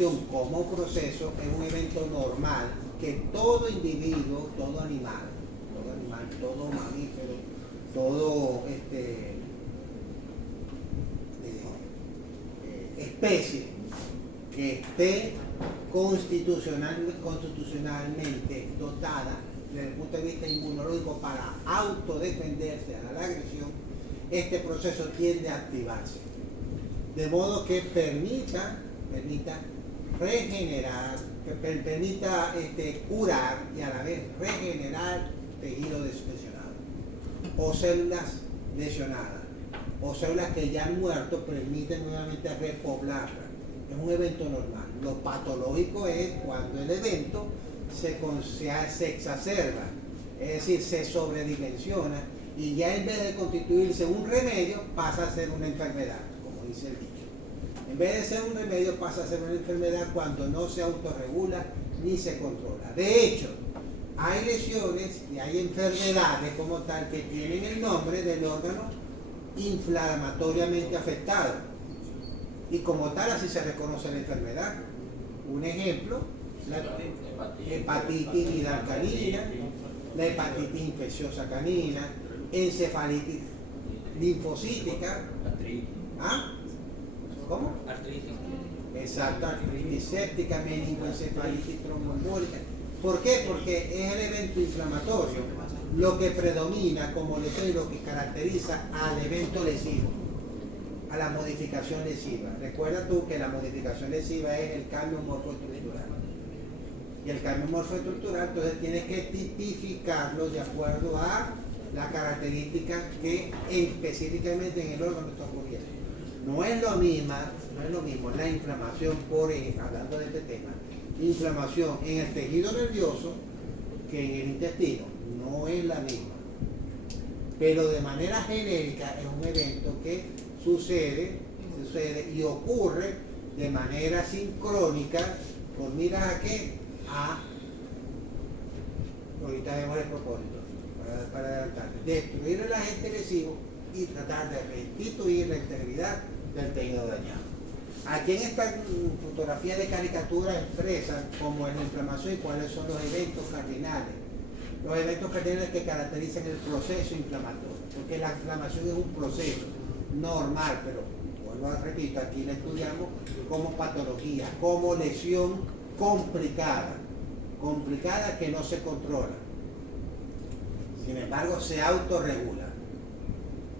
inflamación como proceso es un evento normal que todo individuo, todo animal, todo mamífero, todo especie que esté constitucionalmente dotada desde el punto de vista inmunológico para autodefenderse a la agresión, este proceso tiende a activarse. De modo que permita regenerar, que permita curar y a la vez regenerar tejido lesionado o células lesionadas o células que ya han muerto, permiten nuevamente repoblarlas. Es un evento normal. Lo patológico es cuando el evento se exacerba, es decir, se sobredimensiona y ya en vez de constituirse un remedio pasa a ser una enfermedad, como dice el dicho. En vez de ser un remedio pasa a ser una enfermedad cuando no se autorregula ni se controla. De hecho, hay lesiones y hay enfermedades como tal que tienen el nombre del órgano inflamatoriamente afectado y como tal así se reconoce la enfermedad. Un ejemplo, la hepatitis viral canina, la hepatitis infecciosa canina, encefalitis linfocítica. ¿Ah? ¿Cómo? Artritis. Exacto, artritis séptica, meningoencefalitis tromboembólica. ¿Por qué? Porque es el evento inflamatorio lo que predomina como lesión y lo que caracteriza al evento lesivo, a la modificación lesiva. Recuerda tú que la modificación lesiva es el cambio morfoestructural. Y el cambio morfoestructural, entonces tienes que tipificarlo de acuerdo a la característica que específicamente en el órgano está ocurriendo. No es lo mismo la inflamación, hablando de este tema, inflamación en el tejido nervioso que en el intestino. No es la misma. Pero de manera genérica es un evento que sucede y ocurre de manera sincrónica, por miras a qué, ahorita vemos el propósito, para adelantar, destruir el agente lesivo y tratar de restituir la integridad del tejido dañado. Aquí en esta fotografía de caricatura expresan cómo es la inflamación y cuáles son los eventos cardinales. Los eventos cardinales que caracterizan el proceso inflamatorio, porque la inflamación es un proceso normal, pero vuelvo a repetir, aquí la estudiamos como patología, como lesión complicada que no se controla. Sin embargo, se autorregula.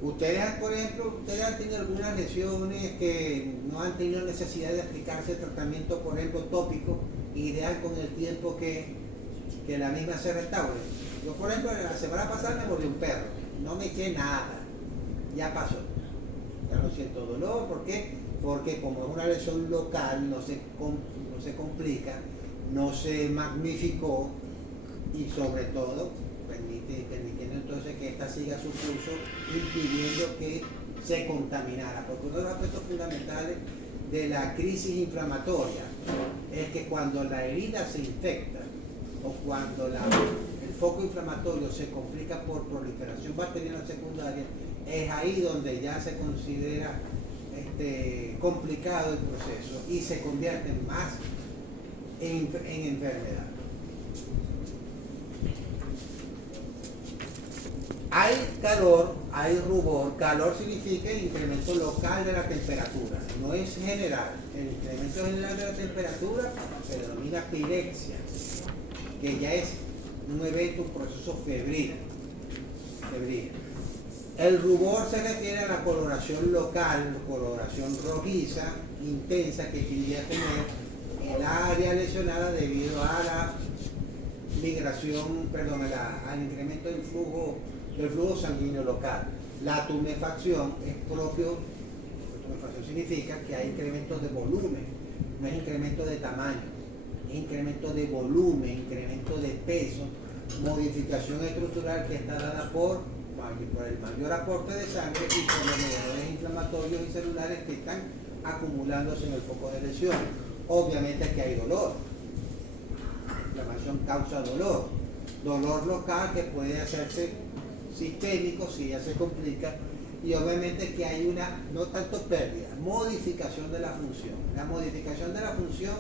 Ustedes, por ejemplo, han tenido algunas lesiones que no han tenido necesidad de aplicarse tratamiento, por ejemplo, tópico, ideal con el tiempo que la misma se restaure. Yo, por ejemplo, la semana pasada me mordió un perro, no me eché nada, ya pasó, ya no siento dolor. ¿Por qué? Porque como es una lesión local, no se complica, no se magnificó y sobre todo permitiendo entonces que esta siga su curso, impidiendo que se contaminara, porque uno de los aspectos fundamentales de la crisis inflamatoria es que cuando la herida se infecta o cuando el foco inflamatorio se complica por proliferación bacteriana secundaria, es ahí donde ya se considera complicado el proceso y se convierte más en enfermedad. Hay calor, hay rubor. Calor significa el incremento local de la temperatura, no es general. El incremento general de la temperatura se denomina pirexia, que ya es un evento, un proceso febril. El rubor se refiere a la coloración local, coloración rojiza, intensa, que quería tener el área lesionada debido a la al incremento del flujo sanguíneo local. La tumefacción es propio, tumefacción significa que hay incrementos de volumen, no es incremento de tamaño, es incremento de volumen, incremento de peso, modificación estructural que está dada por el mayor aporte de sangre y por los mediadores inflamatorios y celulares que están acumulándose en el foco de lesión. Obviamente aquí hay dolor. La inflamación causa dolor local que puede hacerse sistémico si ya se complica y obviamente que hay una, no tanto pérdida, modificación de la función. La modificación de la función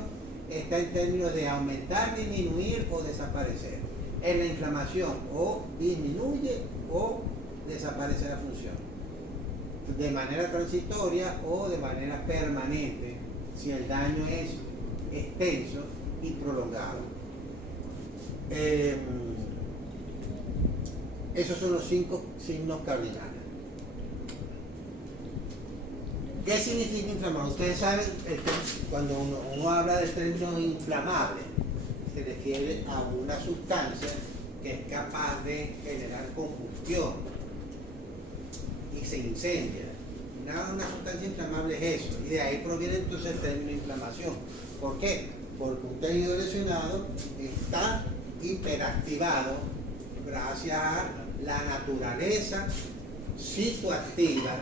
está en términos de aumentar, disminuir o desaparecer. En la inflamación o disminuye o desaparece la función, de manera transitoria o de manera permanente, si el daño es extenso y prolongado. Esos son los 5 signos cardinales. ¿Qué significa inflamable? Ustedes saben, cuando uno habla del término inflamable, se refiere a una sustancia que es capaz de generar combustión y se incendia. Una sustancia inflamable es eso, y de ahí proviene entonces el término inflamación. ¿Por qué? Porque un tejido lesionado está hiperactivado gracias a la naturaleza citoactiva,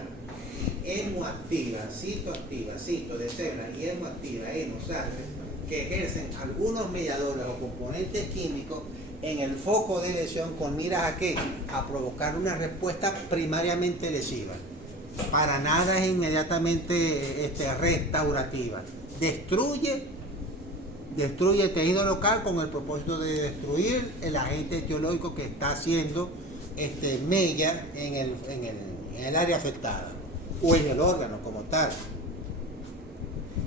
hemoactiva, cito de células y hemoactiva, hemosalves, que ejercen algunos mediadores o componentes químicos en el foco de lesión con miras a qué? A provocar una respuesta primariamente lesiva. Para nada es inmediatamente restaurativa. Destruye el tejido local con el propósito de destruir el agente etiológico que está haciendo mella en el área afectada o en el órgano como tal.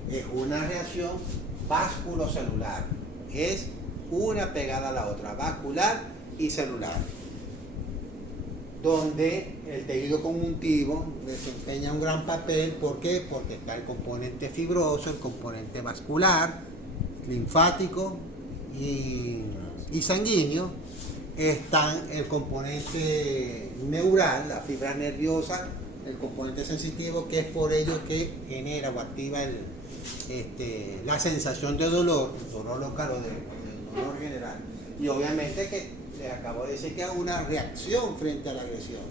Es una reacción vasculocelular, es una pegada a la otra, vascular y celular, donde el tejido conjuntivo desempeña un gran papel. ¿Por qué? Porque está el componente fibroso, el componente vascular, linfático y sanguíneo, están el componente neural, la fibra nerviosa, el componente sensitivo, que es por ello que genera o activa la sensación de dolor, dolor local o de dolor general. Y obviamente que les acabo de decir que hay una reacción frente a la agresión.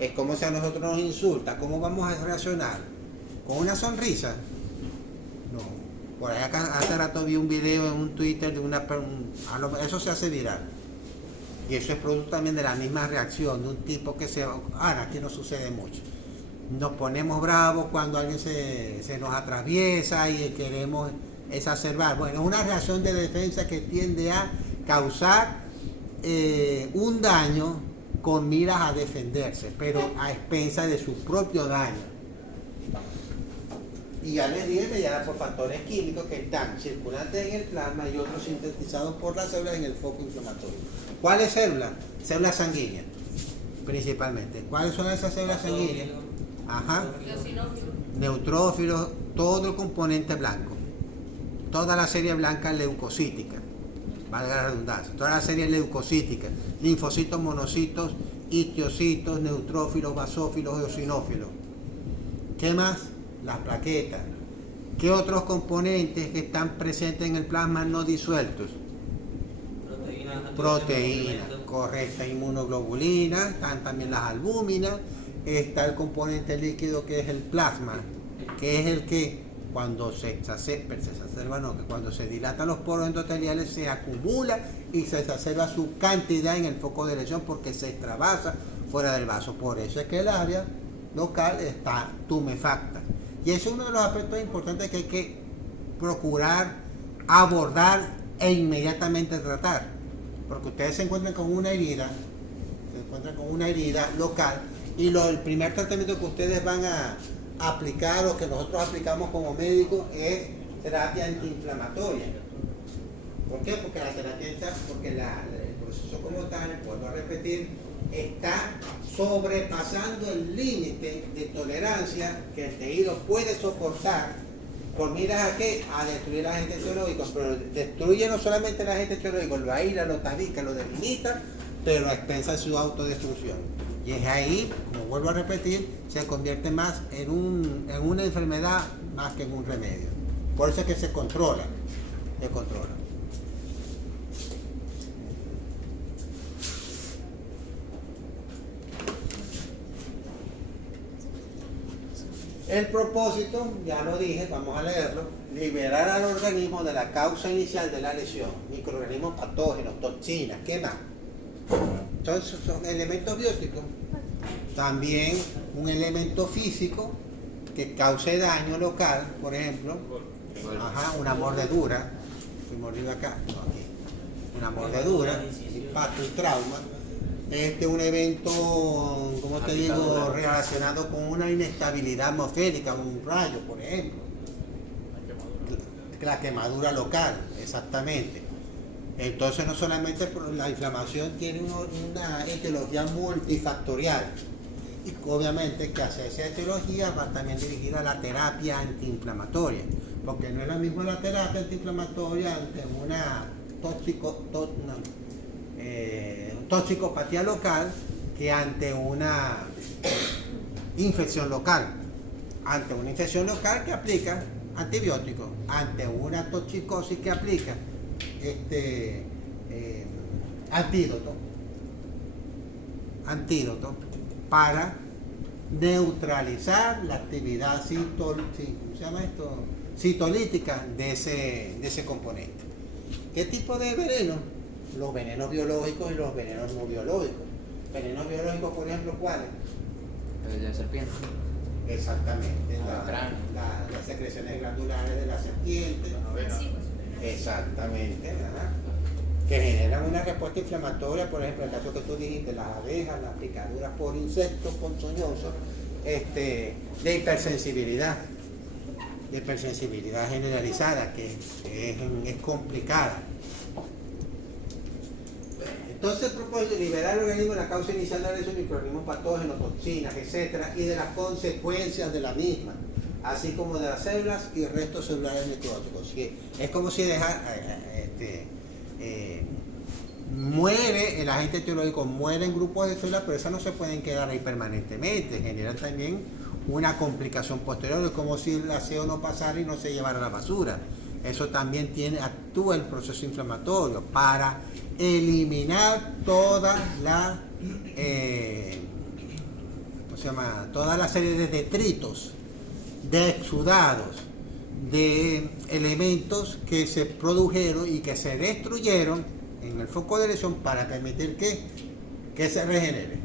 Es como si a nosotros nos insulta, ¿cómo vamos a reaccionar? ¿Con una sonrisa? No. Por ahí acá, hace rato vi un video en un Twitter de eso se hace viral. Y eso es producto también de la misma reacción de un tipo que aquí no sucede mucho. Nos ponemos bravos cuando alguien se nos atraviesa y queremos exacerbar. Bueno, es una reacción de defensa que tiende a causar un daño con miras a defenderse, pero a expensas de su propio daño. Y ya les dije mediada por factores químicos que están circulantes en el plasma y otros sintetizados por las células en el foco inflamatorio. ¿Cuáles células? Células sanguíneas, principalmente. ¿Cuáles son esas células sanguíneas? Ajá. Neutrófilos, todo el componente blanco. Toda la serie blanca leucocítica, valga la redundancia, toda la serie leucocítica, linfocitos, monocitos, histocitos, neutrófilos, basófilos, eosinófilos. ¿Qué más? Las plaquetas. ¿Qué otros componentes que están presentes en el plasma no disueltos? Proteínas, correcta, inmunoglobulina, están también las albúminas, está el componente líquido que es el plasma, que es el que cuando cuando se dilatan los poros endoteliales se acumula y se exacerba su cantidad en el foco de lesión porque se extravasa fuera del vaso. Por eso es que el área local está tumefacta. Y ese es uno de los aspectos importantes que hay que procurar abordar e inmediatamente tratar. Porque ustedes se encuentran con una herida local y el primer tratamiento que ustedes van a aplicar o que nosotros aplicamos como médicos es terapia antiinflamatoria. ¿Por qué? Porque el proceso como tal, vuelvo a repetir, está sobrepasando el límite de tolerancia que el tejido puede soportar por miras a qué, a destruir agentes etiológicos, pero destruye no solamente el agente etiológico, lo aísla, lo tabica, lo delimita, pero a expensas de su autodestrucción. Y es ahí, como vuelvo a repetir, se convierte más en una enfermedad más que en un remedio. Por eso es que se controla. El propósito, ya lo dije, vamos a leerlo, liberar al organismo de la causa inicial de la lesión, microorganismos patógenos, toxinas, ¿qué más? Entonces son elementos bióticos también un elemento físico que cause daño local, por ejemplo, una mordedura, estoy mordido acá, no, aquí, una mordedura, impacto y trauma. Un evento, como te digo, relacionado con una inestabilidad atmosférica, un rayo, por ejemplo. La quemadura local, exactamente. Entonces, no solamente la inflamación tiene una etiología multifactorial. Y obviamente que hacia esa etiología va también dirigida a la terapia antiinflamatoria. Porque no es lo mismo la terapia antiinflamatoria ante una toxicopatía local que ante una infección local. Ante una infección local que aplica antibióticos, ante una toxicosis que aplica antídoto para neutralizar la actividad citolítica de ese componente. ¿Qué tipo de veneno? Los venenos biológicos y los venenos no biológicos. Venenos biológicos, por ejemplo, ¿cuáles? El de serpiente. Exactamente, las secreciones glandulares de la serpiente. Exactamente, ¿verdad? Que generan una respuesta inflamatoria, por ejemplo, en el caso que tú dijiste, las abejas, las picaduras por insectos ponzoñosos, de hipersensibilidad generalizada, que es complicada. Entonces, el propósito es liberar el organismo de la causa inicial de esos microorganismos patógenos, toxinas, etcétera, y de las consecuencias de la misma, así como de las células y restos celulares necróticos. Es como si muere el agente etiológico, muere en grupos de células, pero esas no se pueden quedar ahí permanentemente, generan también una complicación posterior, es como si el aseo no pasara y no se llevara a la basura. Eso también actúa el proceso inflamatorio para eliminar toda la serie de detritos, de exudados, de elementos que se produjeron y que se destruyeron en el foco de lesión para permitir que se regenere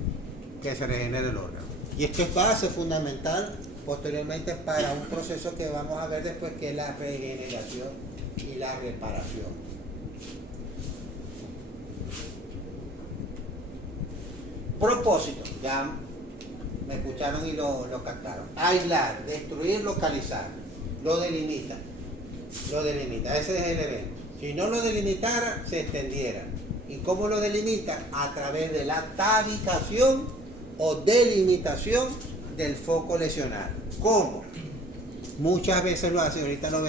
el órgano. Y esto es base fundamental posteriormente para un proceso que vamos a ver después, que es la regeneración y la reparación. Propósito, ya me escucharon y lo captaron. Aislar, destruir, localizar. Lo delimita, ese es el evento. Si no lo delimitara, se extendiera. ¿Y cómo lo delimita? A través de la tabicación o delimitación del foco lesional. ¿Cómo? Muchas veces lo hace, ahorita lo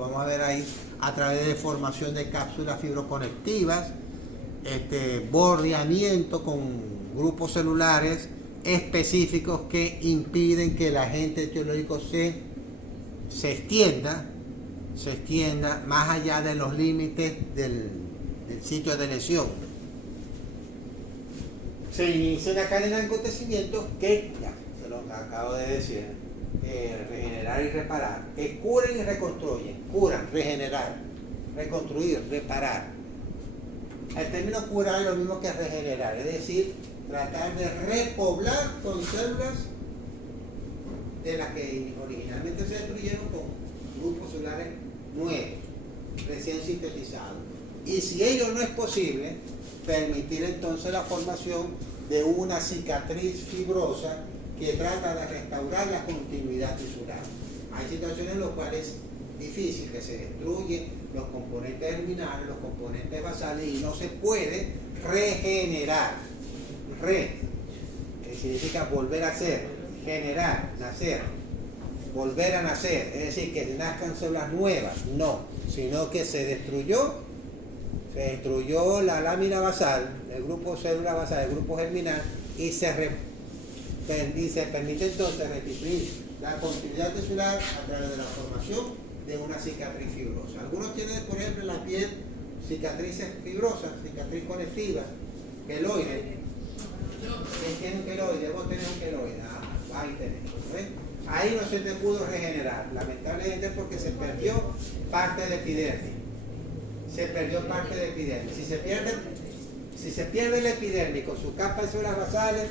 vamos a ver ahí, a través de formación de cápsulas fibroconectivas, bordeamiento con grupos celulares específicos que impiden que el agente etiológico se extienda más allá de los límites del sitio de lesión. Se inicia una cadena de acontecimientos que, ya se lo acabo de decir, regenerar y reparar, que curan y reconstruyen, regenerar, reconstruir, reparar. El término curar es lo mismo que regenerar, es decir, tratar de repoblar con células de las que originalmente se destruyeron con grupos celulares nuevos, recién sintetizados. Y si ello no es posible, permitir entonces la formación de una cicatriz fibrosa que trata de restaurar la continuidad tisular. Hay situaciones en las cuales es difícil, que se destruyen los componentes germinales, los componentes basales, y no se puede regenerar. Que significa volver a ser, generar, nacer, volver a nacer, es decir, que nazcan células nuevas, no, sino que se destruyó la lámina basal, el grupo célula basal, el grupo germinal, y se permite entonces restituir la continuidad tisular a través de la formación de una cicatriz fibrosa. Algunos tienen, por ejemplo, en la piel cicatrices fibrosas, cicatriz conectiva, queloide. ¿Quién tiene un queloide? Vos tenés un queloide. Ahí tenés. ¿Ves? Ahí no se te pudo regenerar, lamentablemente, porque se perdió parte de epidermis. Si se pierde el epidermis con su capa de células basales,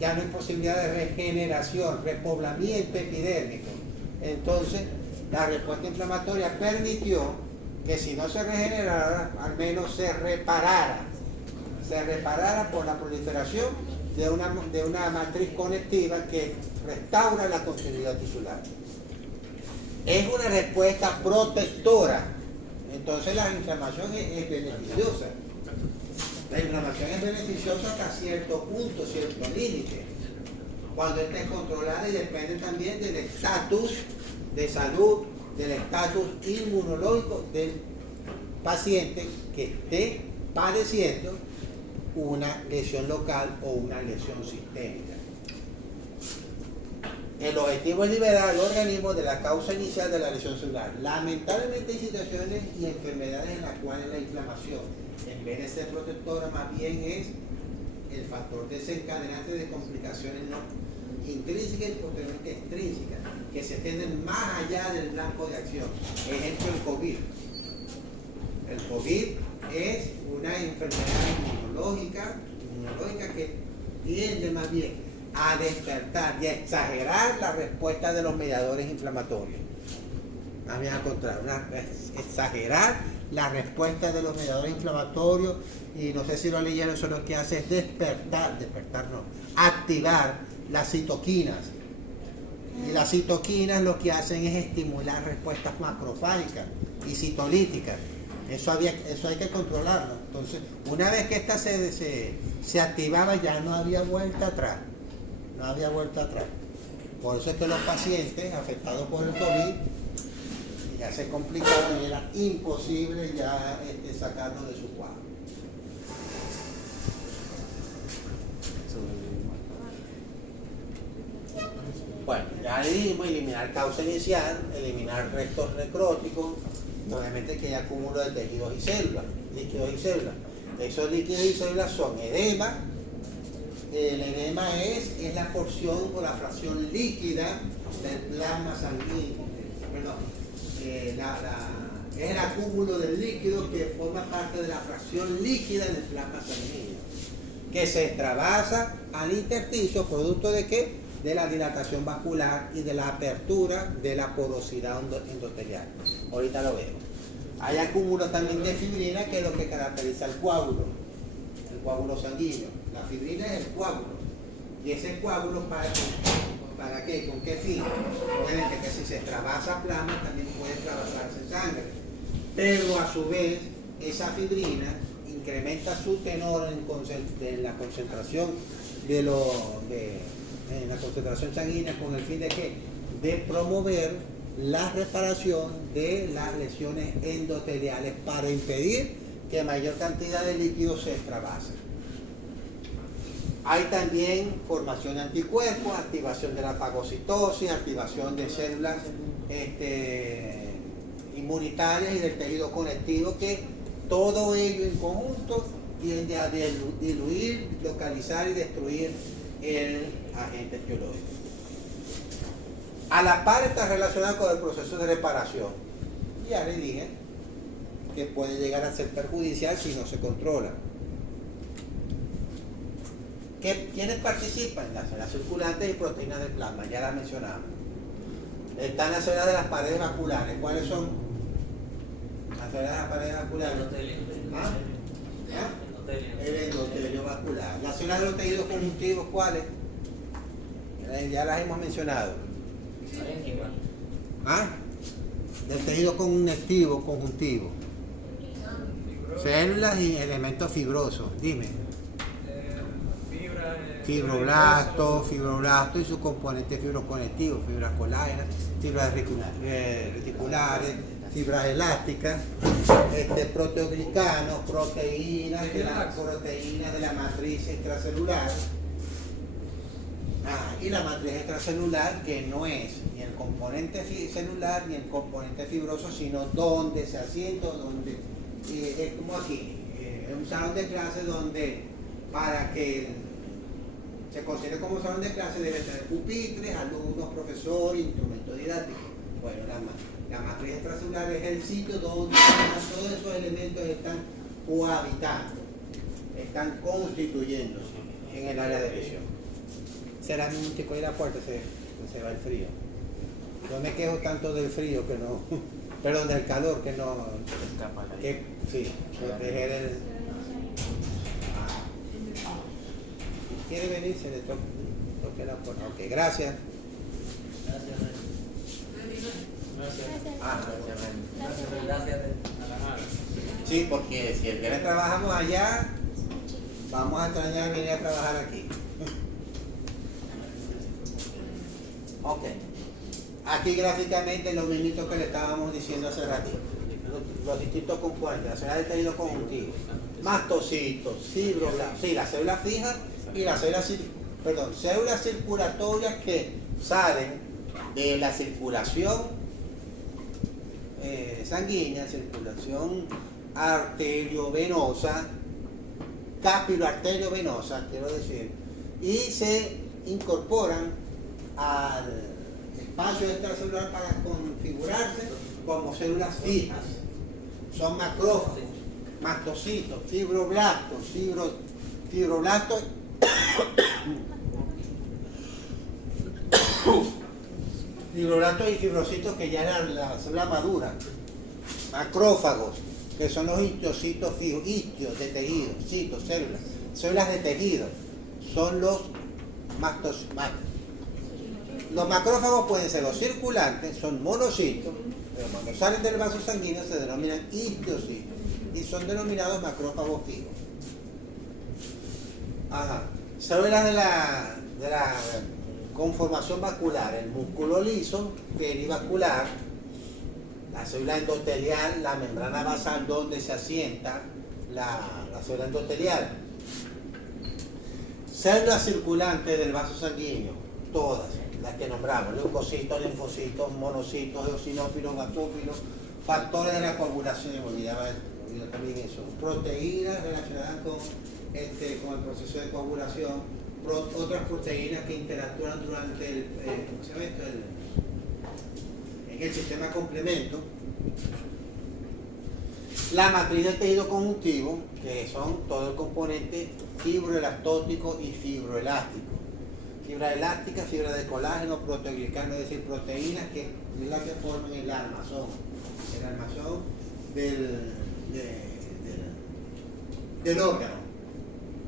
ya no hay posibilidad de regeneración, repoblamiento epidérmico. Entonces, la respuesta inflamatoria permitió que si no se regenerara, al menos se reparara por la proliferación de una matriz conectiva que restaura la continuidad tisular. Es una respuesta protectora. Entonces la inflamación es beneficiosa. La inflamación es beneficiosa hasta cierto punto, cierto límite, cuando esté controlada, y depende también del estatus de salud, del estatus inmunológico del paciente que esté padeciendo una lesión local o una lesión sistémica. El objetivo es liberar al organismo de la causa inicial de la lesión celular. Lamentablemente hay situaciones y enfermedades en las cuales la inflamación, en vez de ser protectora, más bien es el factor desencadenante de complicaciones no intrínsecas y posteriormente extrínsecas, que se extienden más allá del blanco de acción. Ejemplo, el COVID. El COVID es una enfermedad inmunológica que tiende más bien a despertar y a exagerar la respuesta de los mediadores inflamatorios. Más bien al contrario, exagerar la respuesta de los mediadores inflamatorios, y no sé si lo leyeron, eso lo que hace es activar las citoquinas. Y las citoquinas lo que hacen es estimular respuestas macrofágicas y citolíticas. Eso hay que controlarlo. Entonces, una vez que esta se activaba, ya no había vuelta atrás. No había vuelta atrás. Por eso es que los pacientes afectados por el COVID ya se complicaban y era imposible ya sacarlos de su cuadro. Bueno, ya le dijimos eliminar causa inicial, eliminar restos necróticos, obviamente que hay acúmulo de tejidos y células, líquidos y células. Esos líquidos y células son edema. El edema es la porción o la fracción líquida del plasma sanguíneo. Es el acúmulo del líquido que forma parte de la fracción líquida del plasma sanguíneo, que se extravasa al intersticio, producto de ¿qué? De la dilatación vascular y de la apertura de la porosidad endotelial. Ahorita lo vemos. Hay acúmulo también de fibrina, que es lo que caracteriza el coágulo sanguíneo. La fibrina es el coágulo. Y ese coágulo, ¿para qué? ¿Con qué fin? Obviamente que si se extravasa plasma, también puede extravasarse sangre. Pero a su vez, esa fibrina incrementa su tenor en la concentración en la concentración sanguínea, con el fin de ¿qué? De promover la reparación de las lesiones endoteliales para impedir que mayor cantidad de líquidos se extravase. Hay también formación de anticuerpos, activación de la fagocitosis, activación de células inmunitarias y del tejido conectivo, que todo ello en conjunto tiende a diluir, localizar y destruir el agente etiológico. A la par está relacionado con el proceso de reparación. Ya le dije que puede llegar a ser perjudicial si no se controla. ¿Quiénes participan? Las células circulantes y proteínas del plasma, ya las mencionamos. Están las células de las paredes vasculares. ¿Cuáles son? Las células de las paredes vasculares. El endotelio vascular. Las células de los tejidos conjuntivos, ¿cuáles? Ya las hemos mencionado. Del tejido conjuntivo. Células y elementos fibrosos. Dime. Fibroblasto y sus componentes fibroconectivos, fibras colágenas, fibras reticulares, fibras elásticas, proteoglicanos, proteínas de la matriz extracelular. Y la matriz extracelular, que no es ni el componente celular ni el componente fibroso, sino donde se asienta, es como aquí, es un salón de clase donde, para que se considere como salón de clase, debe tener pupitres, alumnos, profesores, instrumentos didácticos. Bueno, la matriz extracelular es el sitio donde todos esos elementos están cohabitando, están constituyéndose en el área de lesión. será un chico de la puerta, se va el frío. Yo me quejo tanto del frío que no, perdón, del calor que no, Escapa la que sí, proteger el... ¿Quiere venir? Se le toque la puerta. Ok, gracias. Ah, Gracias. sí, porque si el viernes trabajamos allá, vamos a extrañar venir a trabajar aquí. Ok. Aquí gráficamente los minutos que le estábamos diciendo hace ratito. Los distintos componentes, la célula de tejido conjuntivo, mastocitos, fibroblastos, sí, las células fijas y las células circulatorias que salen de la circulación sanguínea, circulación arteriovenosa, capilo-arteriovenosa, quiero decir, y se incorporan al espacio extracelular para configurarse como células fijas. Son macrófagos, mastocitos, fibroblastos, fibroblastos y fibrocitos que ya eran la célula madura. Macrófagos, que son los histocitos fijos, histios de tejido, citos, células de tejido, son los Los macrófagos pueden ser los circulantes, son monocitos, pero cuando salen del vaso sanguíneo se denominan histocitos y son denominados macrófagos fijos. Ajá. Células de la conformación vascular, el músculo liso, perivascular, la célula endotelial, la membrana basal donde se asienta la célula endotelial. Células circulantes del vaso sanguíneo, todas las que nombramos, leucocitos, linfocitos, monocitos, eosinófilos, basófilos, factores de la coagulación, me olvidaba también eso, proteínas relacionadas con el proceso de coagulación, otras proteínas que interactúan durante en el sistema complemento, la matriz del tejido conjuntivo, que son todo el componente fibroelastótico y fibroelástico. Fibra elástica, fibra de colágeno, proteoglicano, es decir, proteínas que es la que forman el armazón del órgano,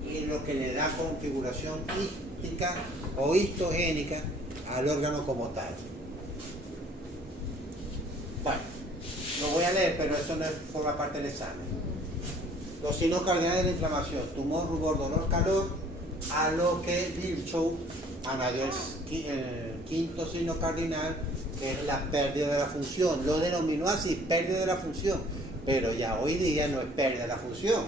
y lo que le da configuración hística o histogénica al órgano como tal. Bueno, lo voy a leer, pero eso no forma parte del examen. Los signos cardinales de la inflamación: tumor, rubor, dolor, calor, a lo que Virchow añadió el quinto signo cardinal, que es la pérdida de la función. Lo denominó así, pérdida de la función, pero ya hoy día no es pérdida de la función,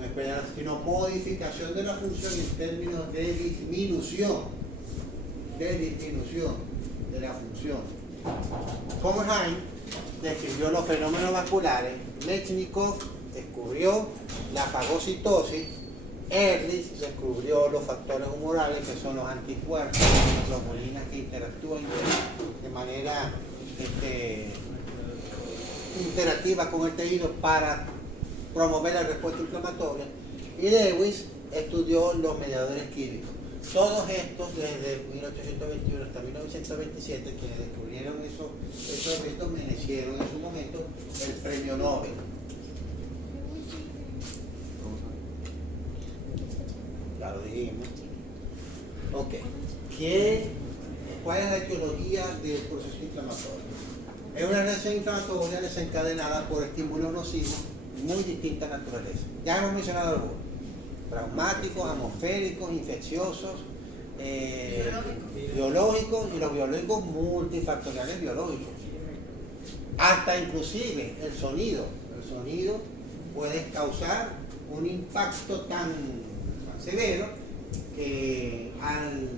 no es pérdida, sino modificación de la función en términos de disminución de la función. Hohenheim describió los fenómenos vasculares, Lechnikov descubrió la fagocitosis, Ehrlich descubrió los factores humorales, que son los anticuerpos, las globulinas que interactúan de manera interactiva con el tejido para promover la respuesta inflamatoria, y Lewis estudió los mediadores químicos. Todos estos, desde 1821 hasta 1927, quienes descubrieron esos eventos merecieron en su momento el premio Nobel. Ya lo dijimos. Ok. ¿Cuál es la etiología del proceso inflamatorio? Es una reacción inflamatoria desencadenada por estímulos nocivos muy distinta naturaleza. Ya hemos mencionado algunos: traumáticos, atmosféricos, infecciosos, biológicos, y los biológicos multifactoriales biológicos. Hasta inclusive el sonido. El sonido puede causar un impacto tan severo que al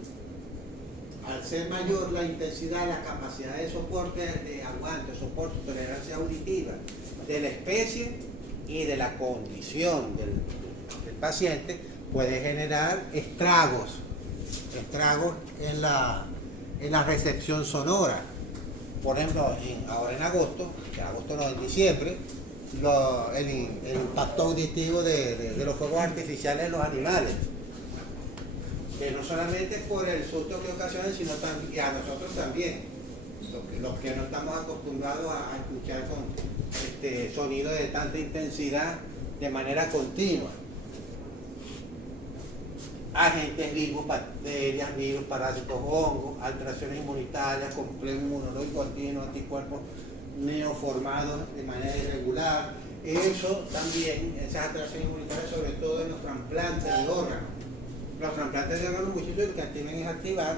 ser mayor la intensidad, la capacidad de soporte, de aguante, soporte, tolerancia auditiva de la especie y de la condición del paciente, puede generar estragos en la recepción sonora. Por ejemplo, ahora en agosto no, en diciembre, el impacto auditivo de los fuegos artificiales en los animales. que no solamente por el susto que ocasionan, sino también, y a nosotros también, los que no estamos acostumbrados a escuchar con sonidos de tanta intensidad de manera continua. Agentes vivos, bacterias, virus, parásitos, hongos, alteraciones inmunitarias, complejo inmunológico continuo, anticuerpos neoformados de manera irregular. Eso también, esas alteraciones inmunitarias, sobre todo en los trasplantes de órganos. Los trasplantes de órganos, muchachos, lo que activan es activar,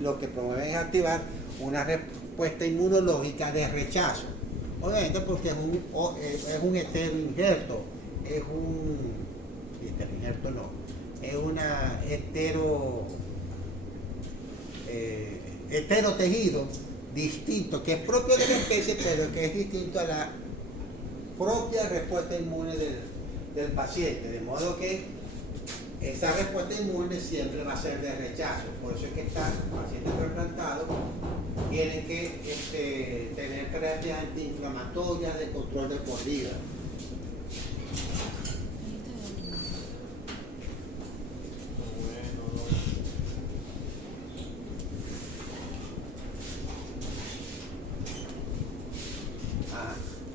lo que promueven es activar una respuesta inmunológica de rechazo. Obviamente porque es un heteroinjerto, es una heterotejido distinto, que es propio de la especie, pero que es distinto a la propia respuesta inmune del paciente, de modo que esa respuesta inmune siempre va a ser de rechazo. Por eso es que están pacientes trasplantados, tienen que tener terapias antiinflamatorias de control de por vida.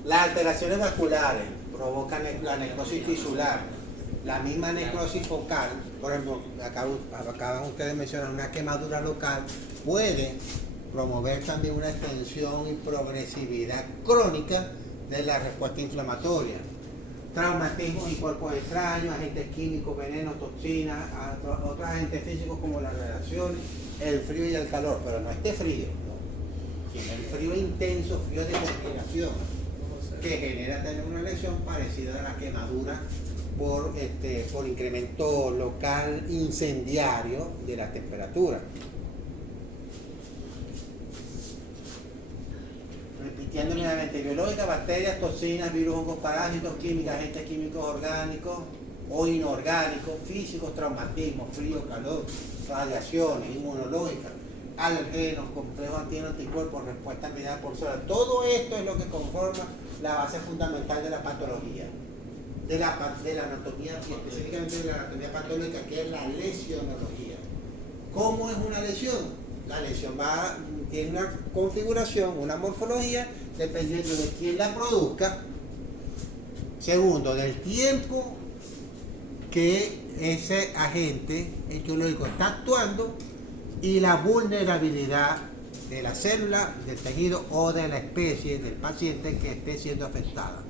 Las alteraciones vasculares provocan la necrosis tisular, la misma necrosis focal. Por ejemplo, acaban ustedes de mencionar una quemadura local, puede promover también una extensión y progresividad crónica de la respuesta inflamatoria. Traumatismos y cuerpos extraños, agentes químicos, venenos, toxinas, otros agentes físicos como las radiaciones, el frío y el calor, pero no este frío, ¿no? Sino el frío intenso, frío de congelación, que genera tener una lesión parecida a la quemadura por incremento local incendiario de la temperatura. Repitiendo nuevamente, biológicas, bacterias, toxinas, virus, hongos, parásitos, químicas, agentes químicos orgánicos o inorgánicos, físicos, traumatismos, frío, calor, radiaciones, inmunológicas, alergenos, complejos anticuerpos, respuesta mediada por sola. Todo esto es lo que conforma la base fundamental de la patología, de la anatomía, y específicamente de la anatomía patológica, que es la lesionología. ¿Cómo es una lesión? La lesión tiene una configuración, una morfología, dependiendo de quién la produzca. Segundo, del tiempo que ese agente etiológico está actuando y la vulnerabilidad de la célula, del tejido o de la especie del paciente que esté siendo afectada.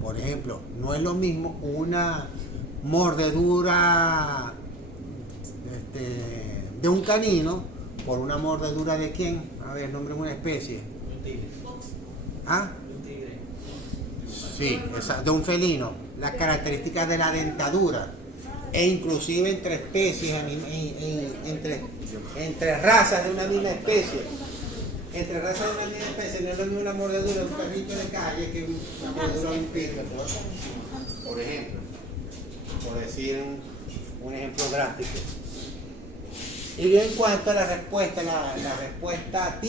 Por ejemplo, no es lo mismo una mordedura de un canino por una mordedura de quién, a ver, nombre de una especie. Un tigre. ¿Ah? Un tigre. Sí, de un felino. Las características de la dentadura, e inclusive entre especies, entre razas de una misma especie. Entre razas de una misma especie, no es lo mismo una mordedura de un perrito de calle que una mordedura de un perro, por ejemplo. Por decir un ejemplo drástico. Y bien, en cuanto a la respuesta, la respuesta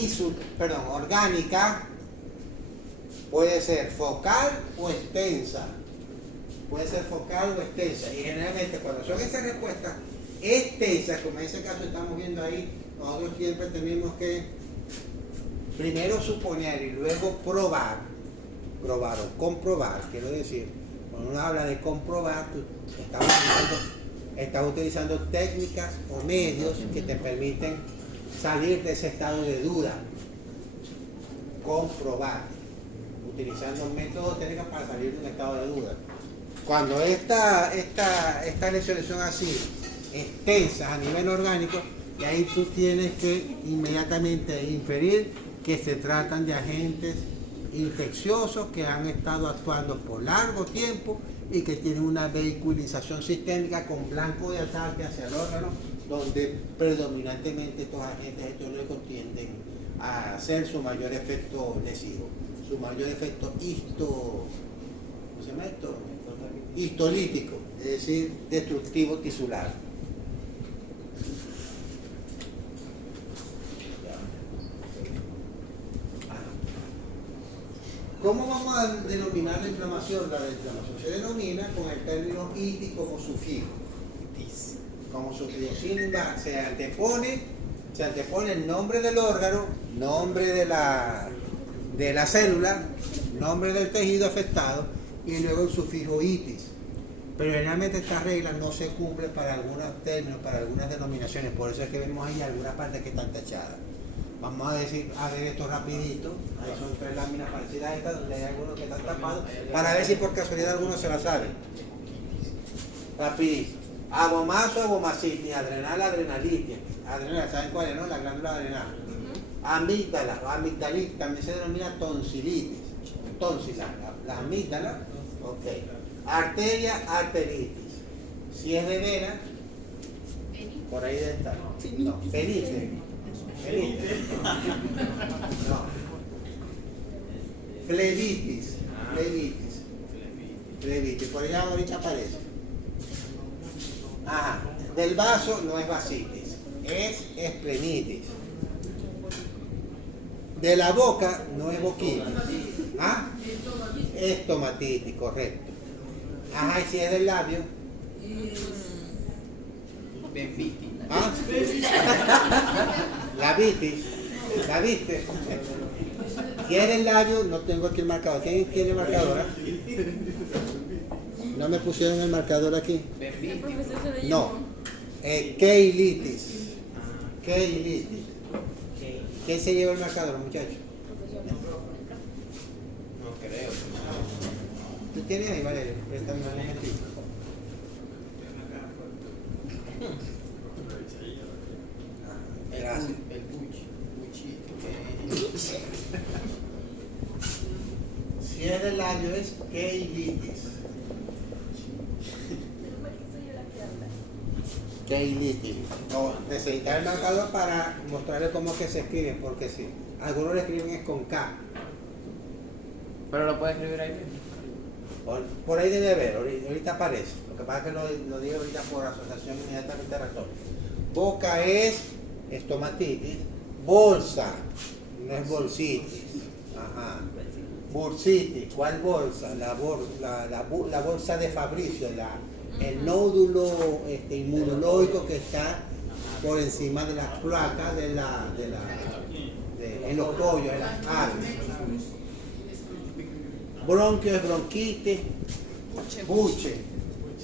orgánica, puede ser focal o extensa. Y generalmente cuando son esas respuestas extensas, como en ese caso estamos viendo ahí, nosotros siempre tenemos que primero suponer y luego probar o comprobar. Quiero decir, cuando uno habla de comprobar, tú estás utilizando técnicas o medios que te permiten salir de ese estado de duda. Comprobar, utilizando métodos técnicos para salir de un estado de duda. Cuando estas lesiones son así, extensas a nivel orgánico, y ahí tú tienes que inmediatamente inferir que se tratan de agentes infecciosos que han estado actuando por largo tiempo y que tienen una vehiculización sistémica con blanco de ataque hacia el órgano, donde predominantemente estos agentes etiológicos tienden a hacer su mayor efecto lesivo, su mayor efecto histolítico, es decir, destructivo tisular. ¿Cómo vamos a denominar la inflamación? La inflamación se denomina con el término ITI como sufijo. Como su signo se antepone el nombre del órgano, nombre de la célula, nombre del tejido afectado y luego el sufijo itis. Pero generalmente estas reglas no se cumplen para algunos términos, para algunas denominaciones, por eso es que vemos ahí algunas partes que están tachadas. Vamos a ver esto rapidito. Ahí son 3 láminas parecidas a estas, donde hay algunos que están tapados, para ver si por casualidad algunos se la saben. Rapidito. Abomazo, abomacitis, adrenal, adrenalitis. Adrenal, ¿saben cuál es, no? La glándula adrenal. Amígdala, o amigdalitis, también se denomina tonsilitis. Tónsila, la amígdala, ok. Arteria, arteritis. Si es de vena, por ahí debe estar. No, fenice. No. Flebitis. Por allá ahorita aparece. Ajá. Del vaso no es vasitis, es esplenitis. De la boca no es boquitis. ¿Ah? Estomatitis, correcto. Ajá, y si es del labio. Benvitis. ¿Ah? La vitis. ¿La viste? Si es del labio, no tengo aquí el marcador. ¿Quién tiene el marcador? ¿No me pusieron el marcador aquí? No. Keilitis. Keilitis. ¿Quién se lleva el marcador, muchachos? No creo. ¿Tú tienes ahí, Valerio? Préstame un momentito. Gracias. El buchi. Si es del labio es keilitis. Keilitis. No, necesitas el marcador para mostrarle cómo que se escribe, porque sí. Algunos lo escriben es con K. Pero lo puedes escribir ahí mismo. Por ahí debe haber, ahorita aparece. Lo que pasa es que lo digo ahorita por asociación inmediatamente retórica. Boca es estomatitis. Bolsa, no es bolsitis. Ajá. Bursitis, ¿cuál bolsa? La bolsa de Fabricio, el nódulo inmunológico que está por encima de las placas en los pollos, en las aves. Bronquio es bronquitis. Buche,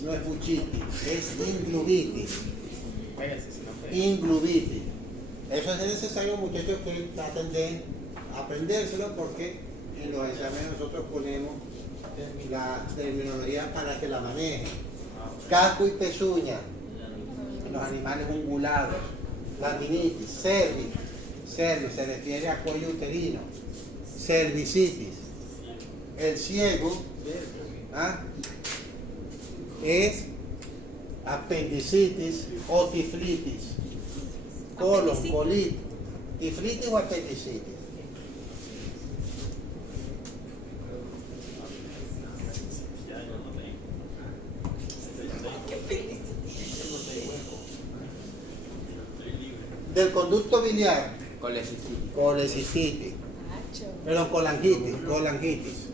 no es buchitis, es ingluvitis. Ingluvitis. Eso es necesario, muchachos, que traten de aprendérselo, porque en los exámenes nosotros ponemos la terminología para que la manejen. Casco y pezuña en los animales ungulados. Laminitis, cervix se refiere a cuello uterino. Cervicitis. El ciego es apendicitis o tiflitis. Colon, colitis. Tiflitis o apendicitis. Del conducto biliar. Colecistitis. Perdón, colangitis.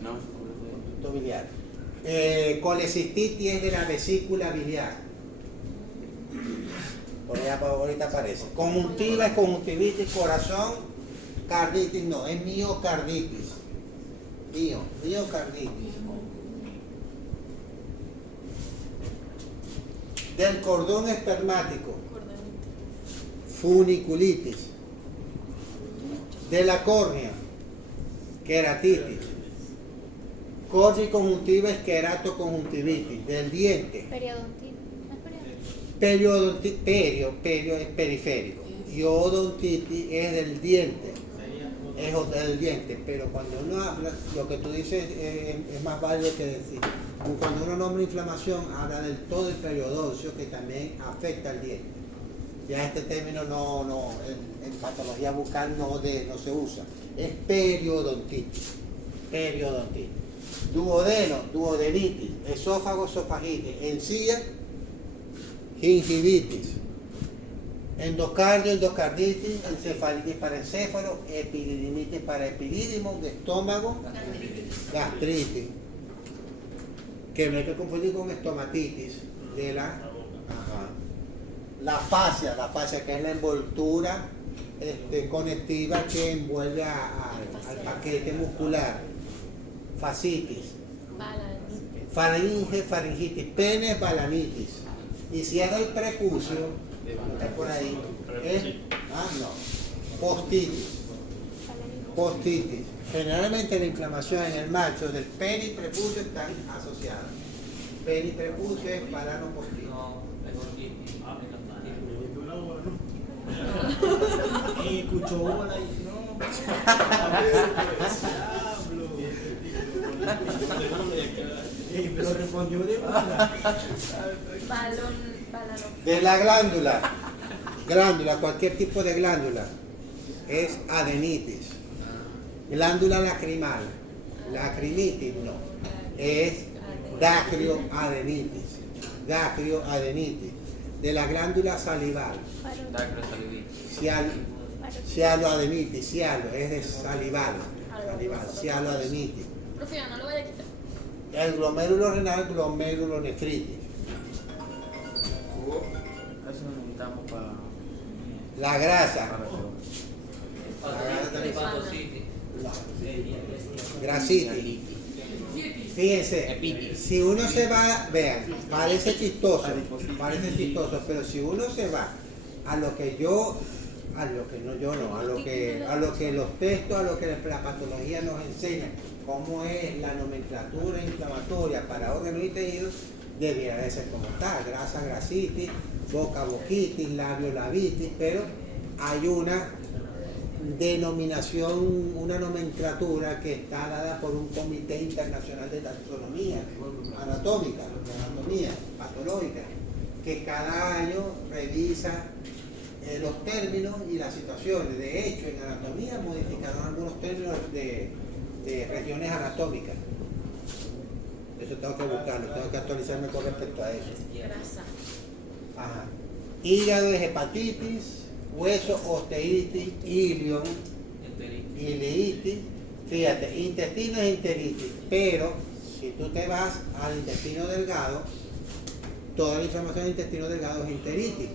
No. Conducto biliar. Colecistitis es de la vesícula biliar. Por allá ahorita aparece. Conjuntiva es conjuntivitis, corazón, carditis, no, es miocarditis. Miocarditis. Del cordón espermático. Funiculitis. De la córnea, queratitis. Córnea conjuntiva es queratoconjuntivitis. Del diente. Periodontitis. Perio es periférico. Y odontitis es del diente. Es del diente. Pero cuando uno habla, lo que tú dices es más válido que decir. Cuando uno nombra inflamación, habla del todo el periodoncio, que también afecta al diente. Ya este término en patología bucal no se usa. Es periodontitis. Duodeno, duodenitis. Esófago, esofagitis. Encía, gingivitis. Endocardio, endocarditis. Encefalitis para encéfalo. Epididimitis para epidídimo. De estómago, gastritis. Que no hay que confundir con estomatitis de la... Ajá. La fascia que es la envoltura conectiva que envuelve al paquete muscular. Fascitis. Faringe, faringitis. Pene, balanitis. Y cierra el prepucio, está por ahí, postitis. Postitis. Generalmente la inflamación en el macho del pene y prepucio están asociadas. Pene y prepucio es balanopostitis. Y escuchó bola y no. Pero respondió de bola. De la glándula, cualquier tipo de glándula, es adenitis. Glándula lacrimal, lacrimitis no, es dacrioadenitis. Dacrioadenitis. De la glándula salival, cialoadenitis, cialo, es de salival, cialoadenitis. Profe, no lo voy a quitar. El glomérulo renal, glomerulonefritis. Eso necesitamos para. La grasa, grasitis. Fíjense, Epitis. si uno se va, vean, parece chistoso, pero si uno se va a lo que los textos, a lo que la patología nos enseña, cómo es la nomenclatura inflamatoria para órganos y tejidos, debiera de ser como está: grasa, grasitis, boca, boquitis, labio, labitis, pero hay una denominación, una nomenclatura que está dada por un comité internacional de taxonomía anatómica, anatomía patológica, que cada año revisa los términos y las situaciones. De hecho, en anatomía modificaron algunos términos de regiones anatómicas. Eso tengo que buscarlo, tengo que actualizarme con respecto a eso. Grasa. Ajá. Hígado es hepatitis, hueso, osteitis, ilion, ileitis. Fíjate, intestino es enteritis, pero si tú te vas al intestino delgado, toda la inflamación del intestino delgado es enteritis,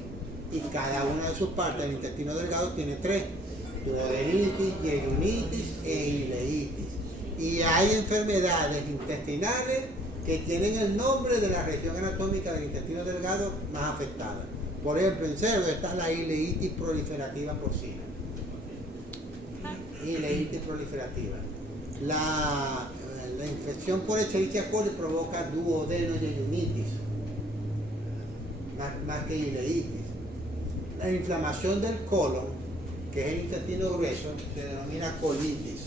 y cada una de sus partes del intestino delgado tiene tres: duodenitis, yeyunitis e ileitis. Y hay enfermedades intestinales que tienen el nombre de la región anatómica del intestino delgado más afectada. Por ejemplo, en cerdo está la ileitis proliferativa porcina. Ileitis proliferativa. La infección por Escherichia coli provoca duodenoyeyunitis, más que ileitis. La inflamación del colon, que es el intestino grueso, se denomina colitis.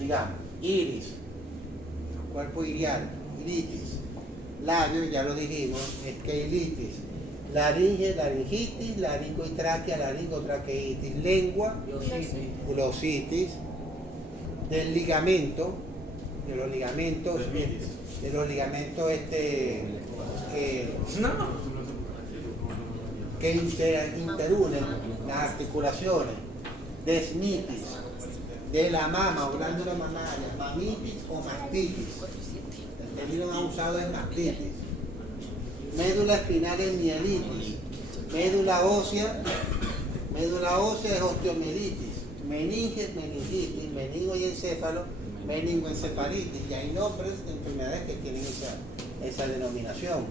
Digamos, iris, cuerpo irial, iritis. Labio, ya lo dijimos, esquelitis. Laringe, laringitis, laringoitráquea, laringotraqueitis. Lengua, glositis. Del ligamento, de los ligamentos, que interunen las articulaciones. Desmitis. De la mama o glándula mamaria, mamitis o mastitis. El término más usado es mastitis. Médula espinal es mielitis. Médula ósea es osteomielitis. Meninges, meningitis, meningo y encéfalo, meningoencefalitis. Y hay nombres de enfermedades que tienen esa denominación.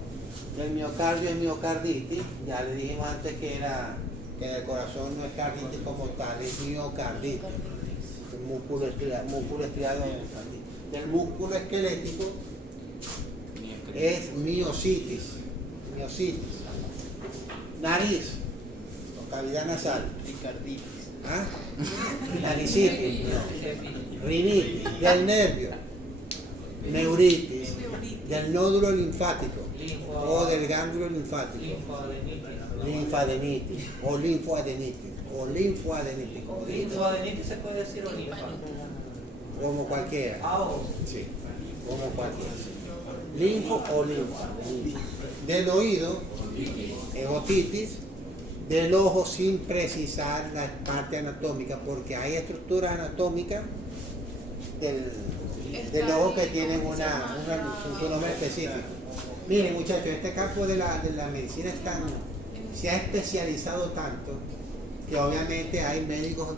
El miocardio es miocarditis. Ya le dijimos antes que el corazón no es carditis como tal, es miocarditis. Músculo estriado. El músculo esquelético es miositis. Nariz, cavidad nasal. Ricarditis. ¿Ah? Naricitis, no. Rinitis, del nervio. Neuritis, del nódulo linfático o del gángulo linfático. Linfadenitis o linfoadenitis. Como digo. ¿Linfadenitis se puede decir o linfa? Como cualquiera. Sí, como cualquiera. Linfo o linfa. Del oído, otitis. Del ojo, sin precisar la parte anatómica, porque hay estructuras anatómicas del ojo que tienen su nombre específico. Miren muchachos, este campo de la medicina se ha especializado tanto que obviamente hay médicos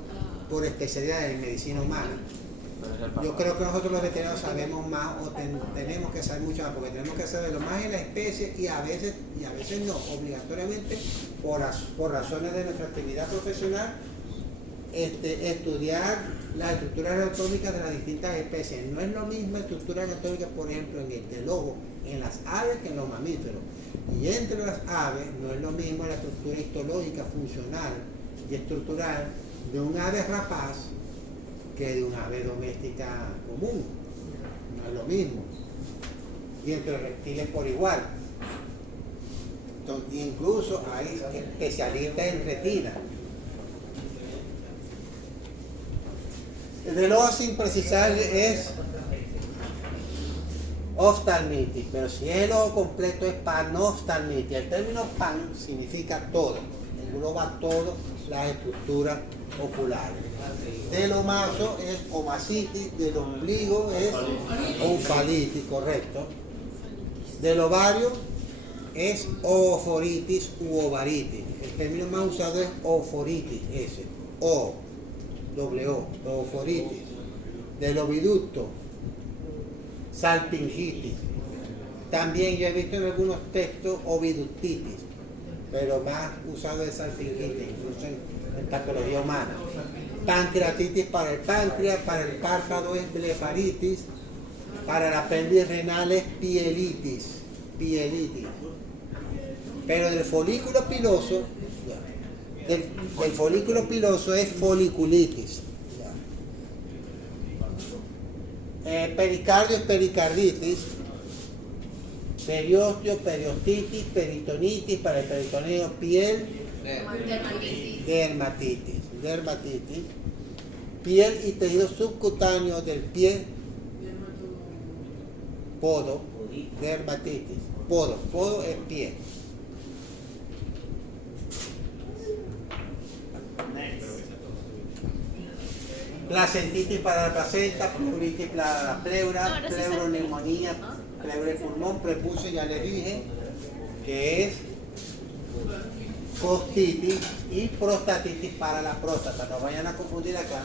por especialidad en medicina humana. Yo creo que nosotros los veteranos sabemos más o tenemos que saber mucho más, porque tenemos que saber lo más en la especie y a veces no, obligatoriamente por razones de nuestra actividad profesional, estudiar las estructuras anatómicas de las distintas especies. No es lo mismo estructura anatómica, por ejemplo, en el lobo, en las aves que en los mamíferos. Y entre las aves no es lo mismo la estructura histológica, funcional y estructural de un ave rapaz que de un ave doméstica común. No es lo mismo. Y entre reptiles por igual. Entonces, incluso hay especialistas en retina. El reloj sin precisar es oftalmitis, pero si es el ojo completo es panoftalmitis. El término pan significa todo, engloba todas las estructuras oculares. Del omaso es omacitis, del ombligo es onfalitis, correcto. Del ovario es ooforitis u ovaritis. El término más usado es ooforitis, ese, ooforitis. Del oviducto, salpingitis. También yo he visto en algunos textos oviductitis, pero más usado es salpingitis, incluso en patología humana. Pancreatitis para el páncreas, para el párpado es blefaritis, para la pelvis renal es pielitis. Pero del folículo piloso, del folículo piloso es foliculitis. Pericardio es pericarditis, periostio, periostitis, peritonitis, para el peritoneo, piel, dermatitis, piel y tejido subcutáneo del pie, podo, dermatitis, podo es pie. Placentitis para la placenta, pleuritis para la pleura, pleuroneumonía, pleura de pulmón, prepucio, ya les dije, que es costitis, y prostatitis para la próstata. No vayan a confundir acá.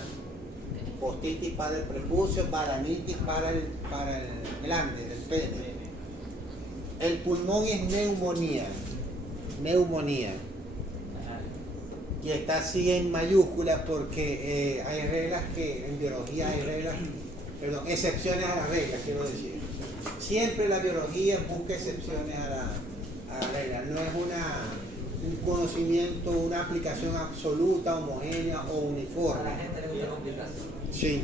Costitis para el prepucio, balanitis para el glande del pene. El pulmón es neumonía. Y está así en mayúsculas porque hay reglas que en biología excepciones a las reglas, quiero decir. Siempre la biología busca excepciones a la regla. No es un conocimiento, una aplicación absoluta, homogénea o uniforme. A la gente le gusta complicarse. Sí.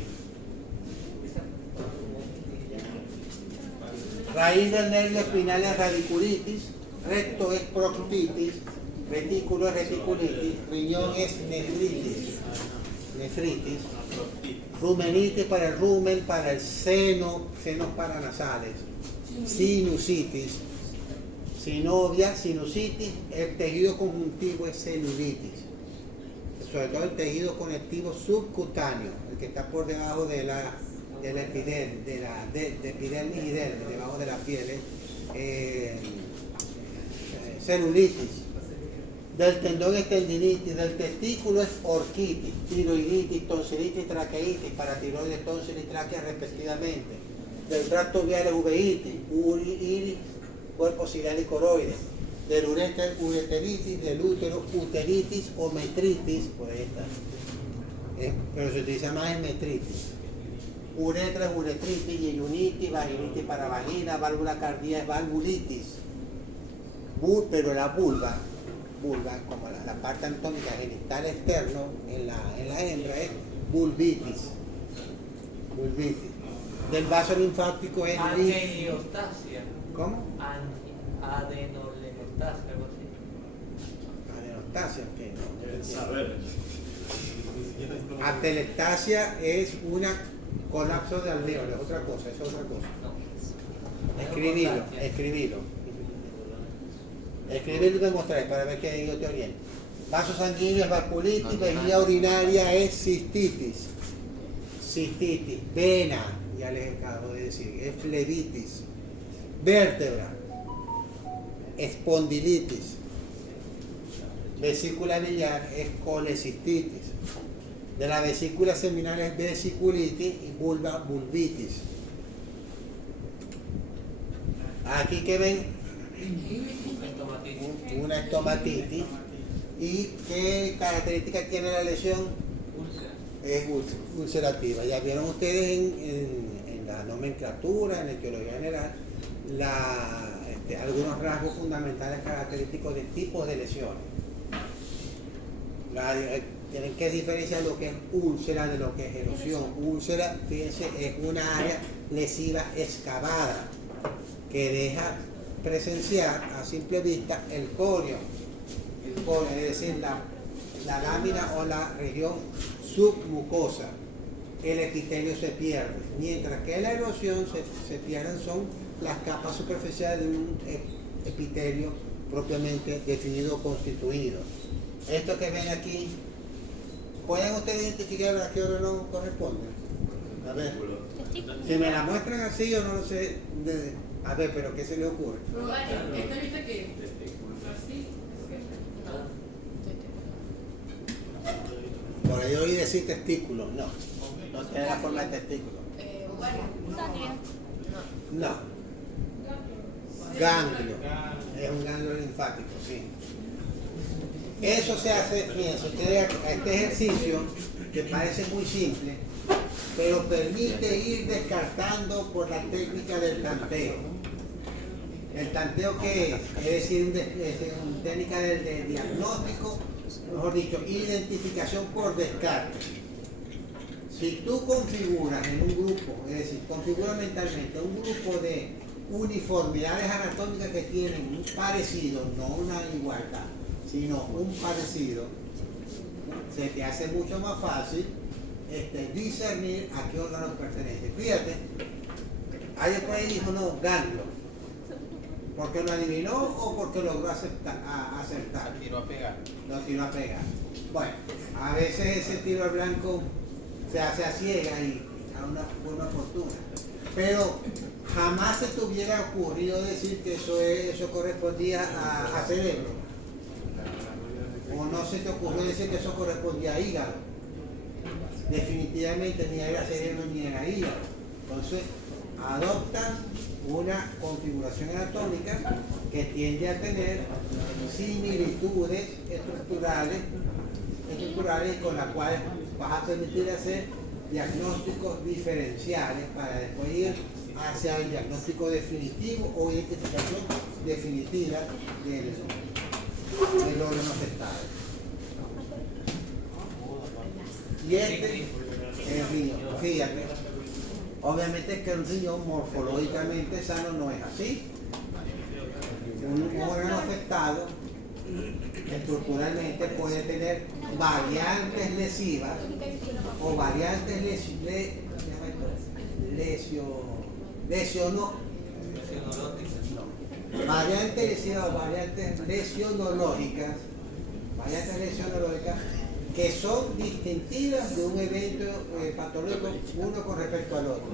Raíz del nervio espinal es radiculitis, recto es proctitis, retículo es reticulitis, riñón es nefritis, rumenitis para el rumen, para el seno, senos paranasales, sinusitis, sinovia, sinusitis, el tejido conjuntivo es celulitis, sobre todo el tejido conectivo subcutáneo, el que está por debajo de la epidermis, de epidermis y dermis, debajo de la piel, celulitis. Del tendón es tendinitis, del testículo es orquitis, tiroiditis, tonsilitis, traqueitis, para tiroides, tonsil y tráquea respectivamente. Del tracto vial es uveitis, iris, cuerpo ciliar y coroides. Del ureter, ureteritis, del útero, uteritis o metritis, por ahí está. Pero se utiliza más en metritis. Uretra es uretritis, yeyunitis, vaginitis para vagina, válvula cardíaca es valvulitis. Pero la vulva, como la parte anatómica genital externo en la hembra es vulvitis. Del vaso linfático es Adeniostasia. ¿Cómo? Adenolenostasia, algo así. Adenostasia, ¿qué? Saber. Atelectasia es una colapso de alvéolos, es otra cosa. Escribilo y demostrar para ver qué yo te oriento. Vaso sanguíneo es vasculitis, vejiga urinaria es cistitis, vena, ya les acabo de decir, es flebitis, vértebra, espondilitis. Vesícula biliar es colecistitis. De la vesícula seminal es vesiculitis y vulva vulvitis. Aquí que ven una estomatitis. ¿Y qué característica tiene la lesión? Úlcera. Es ulcerativa. Ya vieron ustedes en la nomenclatura, en la etiología general, algunos rasgos fundamentales característicos de tipos de lesiones. Tienen que diferenciar lo que es úlcera de lo que es erosión. Úlcera, fíjense, es una área lesiva excavada que deja presenciar a simple vista el corio, es decir, la lámina o la región submucosa. El epitelio se pierde, mientras que la erosión se pierden son las capas superficiales de un epitelio propiamente definido o constituido. Esto que ven aquí, ¿pueden ustedes identificar a qué hora no corresponde? A ver, si me la muestran así yo no lo sé, a ver, pero ¿qué se le ocurre? Esta viste que así. Por ahí oí decir testículo, no tiene la forma de testículo. No. Ganglio. Es un ganglio linfático, sí. Eso se hace, fíjense, ustedes, este ejercicio que parece muy simple, pero permite ir descartando por la técnica del tanteo. ¿El tanteo qué es? Es decir, una técnica de diagnóstico, mejor dicho, identificación por descarte. Si tú configuras en un grupo, es decir, configuras mentalmente un grupo de uniformidades anatómicas que tienen un parecido, no una igualdad, sino un parecido, se te hace mucho más fácil discernir a qué órgano pertenece. Fíjate, alguien por ahí dijo, no, ganglio. ¿Porque lo adivinó o porque logró acertar? Lo tiró a pegar. Lo tiró a pegar. Bueno, a veces ese tiro al blanco se hace a ciega y a una fortuna. Pero jamás se te hubiera ocurrido decir que eso correspondía a cerebro. O no se te ocurrió decir que eso correspondía a hígado. Definitivamente ni era cerebro ni era hígado. Entonces, adoptan una configuración anatómica que tiende a tener similitudes estructurales con las cuales vas a permitir hacer diagnósticos diferenciales para después ir hacia el diagnóstico definitivo o identificación definitiva del órgano afectado. Y el riñón, fíjate, obviamente que el riñón morfológicamente sano no es así. Un órgano afectado estructuralmente puede tener variantes lesivas o variantes variantes lesivas o variantes lesionológicas que son distintivas de un evento patológico uno con respecto al otro.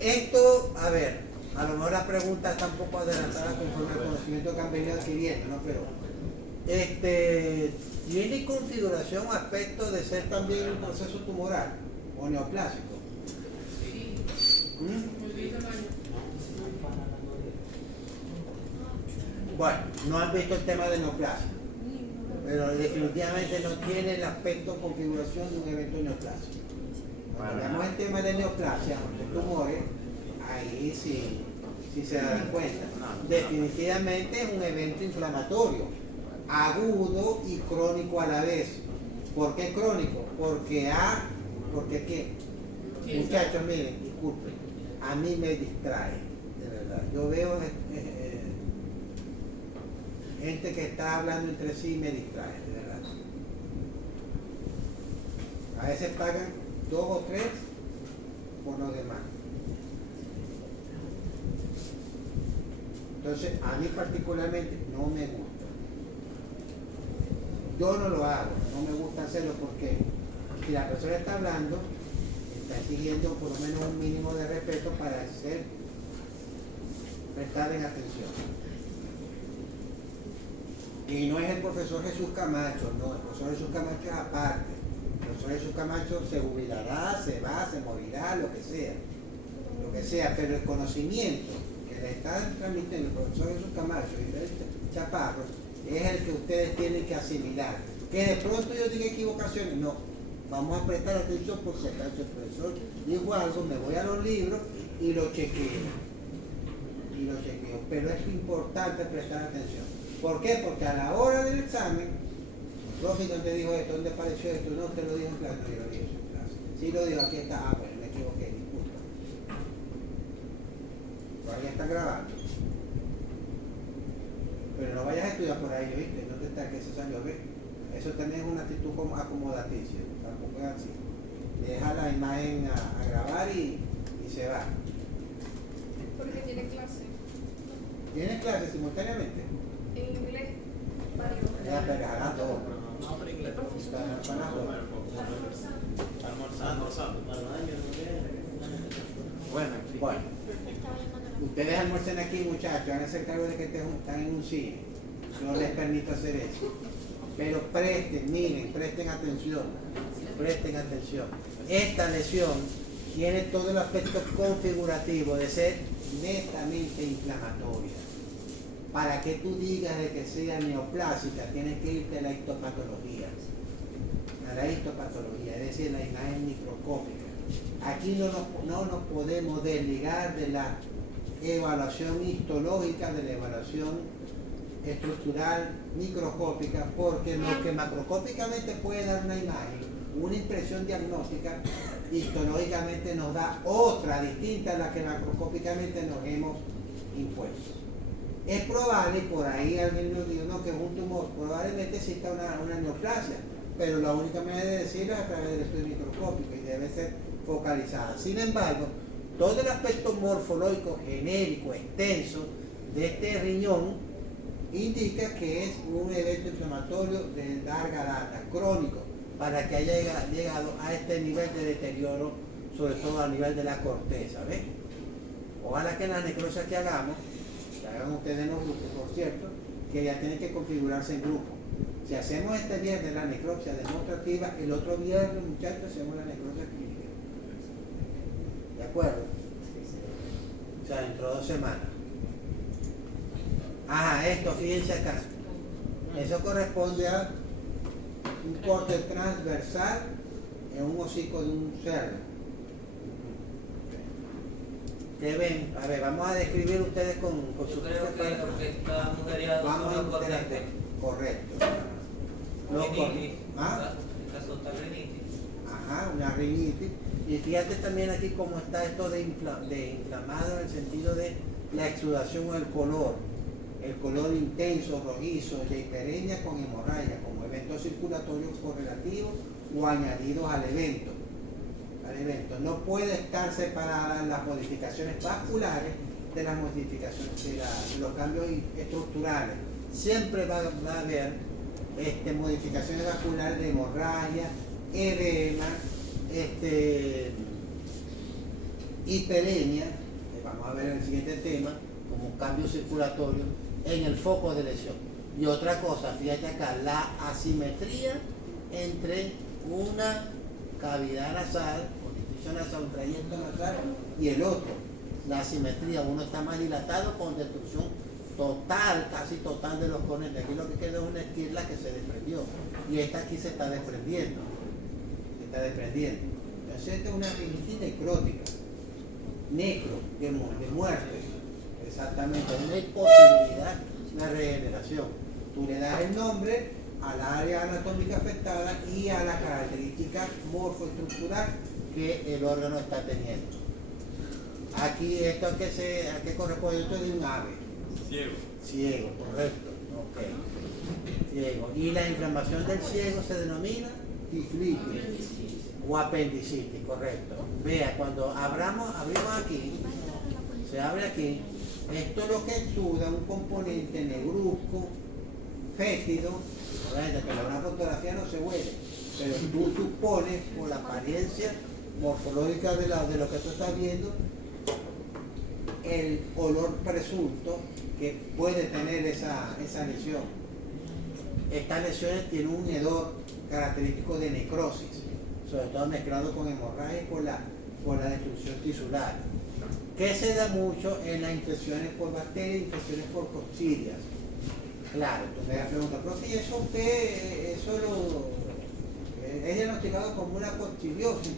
Esto, a ver, a lo mejor la pregunta está un poco adelantada conforme al conocimiento que han venido adquiriendo, ¿no? Pero, ¿tiene configuración aspecto de ser también un proceso tumoral o neoplásico? Bueno, no han visto el tema de neoplasia, pero definitivamente no tiene el aspecto configuración de un evento neoplásico. Cuando hablamos del tema de neoplasia, de tumores, ahí sí se dan cuenta. Definitivamente es un evento inflamatorio, agudo y crónico a la vez. ¿Por qué crónico? Porque ¿qué? Muchachos, miren, disculpen, a mí me distrae, de verdad. Yo veo gente que está hablando entre sí y me distrae, de verdad. A veces pagan 2 o 3 por los demás. Entonces, a mí particularmente no me gusta. Yo no lo hago, no me gusta hacerlo porque si la persona está hablando, está siguiendo por lo menos un mínimo de respeto para prestarle atención. Y no es el profesor Jesús Camacho, no, el profesor Jesús Camacho es aparte. El profesor Jesús Camacho se jubilará, se va, se morirá, lo que sea, pero el conocimiento que le está transmitiendo el profesor Jesús Camacho y el Chaparro es el que ustedes tienen que asimilar. Que de pronto yo diga equivocaciones, no, vamos a prestar atención por si acaso el profesor dijo algo, me voy a los libros y lo chequeo. Pero es importante prestar atención. ¿Por qué? Porque a la hora del examen, el profe no te dijo esto, ¿dónde apareció esto? No te lo dijo en clase, no, yo lo dije en clase. Sí lo digo, aquí está, bueno, me equivoqué, disculpa. Todavía está grabando. Pero no vayas a estudiar por ahí, ¿viste? No te está que se salió, ¿ves? Eso también es una actitud como acomodaticia, tampoco es así. Deja la imagen a grabar y se va. Porque tiene clase. ¿Tienes clases simultáneamente? En inglés, varios. Ya, pero hará todo. No, pero inglés. Para las dos. Almorzando. Bueno, en fin. Bueno, ustedes almuercen aquí, muchachos, van a hacer cargo de que están en un cine. Yo no les permito hacer eso. Pero presten atención. Esta lesión tiene todo el aspecto configurativo de ser netamente inflamatoria. Para que tú digas de que sea neoplásica, tienes que irte a la histopatología. Es decir, la imagen microscópica. Aquí no nos podemos desligar de la evaluación histológica, de la evaluación estructural microscópica, porque lo que macroscópicamente puede dar una imagen, una impresión diagnóstica, histológicamente nos da otra distinta a la que macroscópicamente nos hemos impuesto. Es probable, por ahí alguien nos dijo, no, que es un tumor, probablemente exista una neoplasia, pero la única manera de decirlo es a través del estudio microscópico y debe ser focalizada. Sin embargo, todo el aspecto morfológico, genérico, extenso de este riñón indica que es un evento inflamatorio de larga data, crónico, para que haya llegado a este nivel de deterioro, sobre todo a nivel de la corteza, ¿ves? Ojalá que en las necrosias que hagamos, que hagan ustedes en los grupos, por cierto, que ya tienen que configurarse en grupo. Si hacemos este viernes la necropsia demostrativa, el otro viernes, muchachos, hacemos la necropsia clínica. ¿De acuerdo? O sea, dentro de 2 semanas. Ajá, esto, fíjense acá. Eso corresponde a un corte transversal en un hocico de un cerdo. ¿Qué ven? A ver, vamos a describir ustedes con Yo su creo que porque esta mujer vamos a son los entender. corrientes. Correcto. Rinitis, ¿Ah? en caso de rinitis. Ajá, una rinitis. Y fíjate también aquí cómo está esto de inflamado en el sentido de la exudación o el color intenso, rojizo, de hiperemia con hemorragia, como eventos circulatorios correlativos o añadidos al evento. No puede estar separadas las modificaciones vasculares de las modificaciones de los cambios estructurales. Siempre va a haber modificaciones vasculares de hemorragia, edema, hiperemia, que vamos a ver en el siguiente tema, como cambio circulatorio en el foco de lesión. Y otra cosa, fíjate acá, la asimetría entre una cavidad nasal, orificio nasal, un trayecto nasal y el otro. La asimetría, uno está más dilatado con destrucción total, casi total de los cornetes. Aquí lo que queda es una esquirla que se desprendió y esta aquí se está desprendiendo. Entonces esta es una rinitis necrótica, necro, de muerte, exactamente, una imposibilidad de regeneración. Tú le das el nombre al área anatómica afectada y a la característica morfoestructural que el órgano está teniendo. Aquí esto a qué corresponde, esto es de un ave. Ciego, correcto. Ok. Ciego. Y la inflamación del ciego se denomina tiflitis o apendicitis, correcto. Vea, cuando abrimos aquí, se abre aquí, esto es lo que exuda un componente negruzco, fétido. Que una fotografía no se huele, pero tú supones por la apariencia morfológica de lo que tú estás viendo el olor presunto que puede tener esa lesión. Estas lesiones tienen un hedor característico de necrosis, sobre todo mezclado con hemorragia y por la destrucción tisular, que se da mucho en las infecciones por bacterias, infecciones por coccidias. Claro, tú me preguntas, profe, ¿y eso es diagnosticado como una coccidiosis,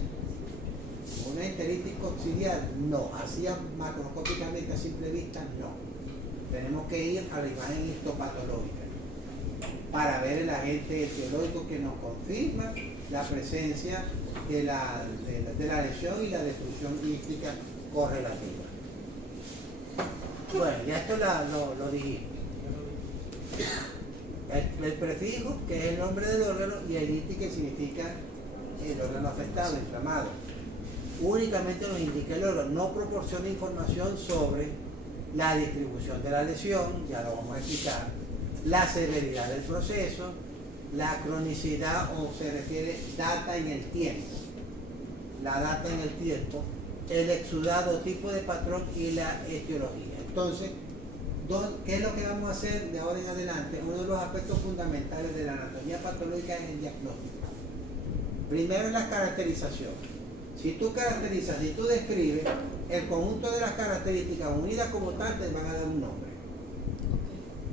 una enteritis coccidial? No, así macroscópicamente a simple vista no. Tenemos que ir a la imagen histopatológica para ver el agente etiológico que nos confirma la presencia de la lesión y la destrucción quística correlativa. Bueno, ya esto lo dijimos. El prefijo, que es el nombre del órgano, y el itis, que significa el órgano afectado, inflamado. Únicamente nos indica el órgano, no proporciona información sobre la distribución de la lesión, ya lo vamos a explicar, la severidad del proceso, la cronicidad, o se refiere data en el tiempo, la data en el tiempo, el exudado, tipo de patrón y la etiología. Entonces, ¿qué es lo que vamos a hacer de ahora en adelante? Uno de los aspectos fundamentales de la anatomía patológica es el diagnóstico. Primero es la caracterización. Si tú caracterizas, si tú describes, el conjunto de las características unidas como tal te van a dar un nombre.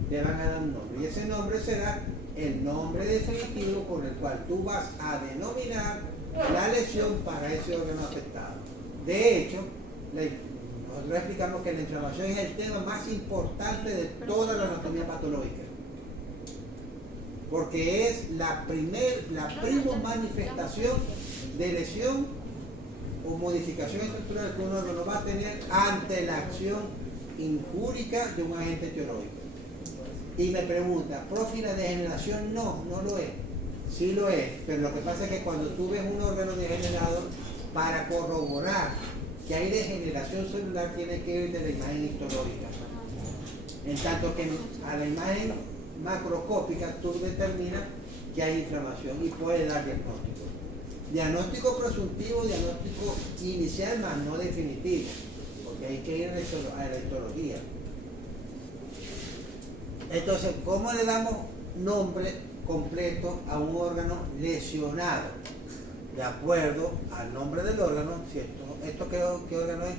Te van a dar un nombre. Y ese nombre será el nombre definitivo con el cual tú vas a denominar la lesión para ese órgano afectado. De hecho, nosotros explicamos que la inflamación es el tema más importante de toda la anatomía patológica, porque es la prima manifestación de lesión o modificación estructural que un órgano va a tener ante la acción injúrica de un agente etiológico. Y me pregunta, profe, ¿la degeneración? No lo es. Sí lo es, pero lo que pasa es que cuando tú ves un órgano degenerado, para corroborar que hay degeneración celular, tiene que ir de la imagen histológica. En tanto que a la imagen macroscópica tú determinas que hay inflamación y puedes dar diagnóstico. Diagnóstico presuntivo, diagnóstico inicial, más no definitivo, porque hay que ir a la histología. Entonces, ¿cómo le damos nombre completo a un órgano lesionado? De acuerdo al nombre del órgano, ¿cierto? ¿Esto qué órgano es?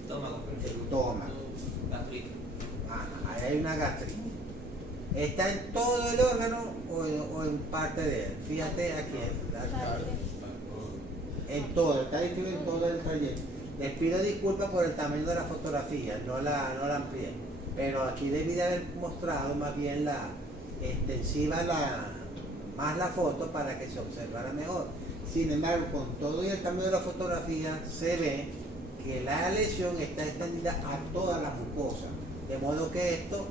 Estómago. Estómago. Gastritis. Ajá, ahí hay una gastritis. ¿Está en todo el órgano o en parte de él? Fíjate aquí. En todo, está distribuido en todo el trayecto. Les pido disculpas por el tamaño de la fotografía, no la amplié. Pero aquí debí de haber mostrado más bien la extensiva, más la foto para que se observara mejor. Sin embargo, con todo y el tamaño de la fotografía, se ve que la lesión está extendida a toda la mucosa. De modo que esto,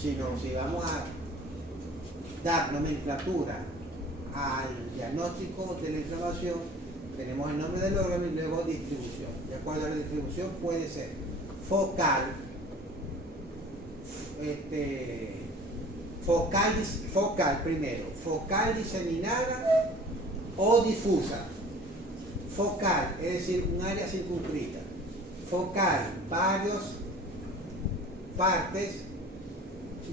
si vamos a dar nomenclatura al diagnóstico de la inflamación, tenemos el nombre del órgano y luego distribución. De acuerdo a la distribución, puede ser focal, focal primero, focal diseminada o difusa. Focal, es decir, un área circunscrita. Focal, varias partes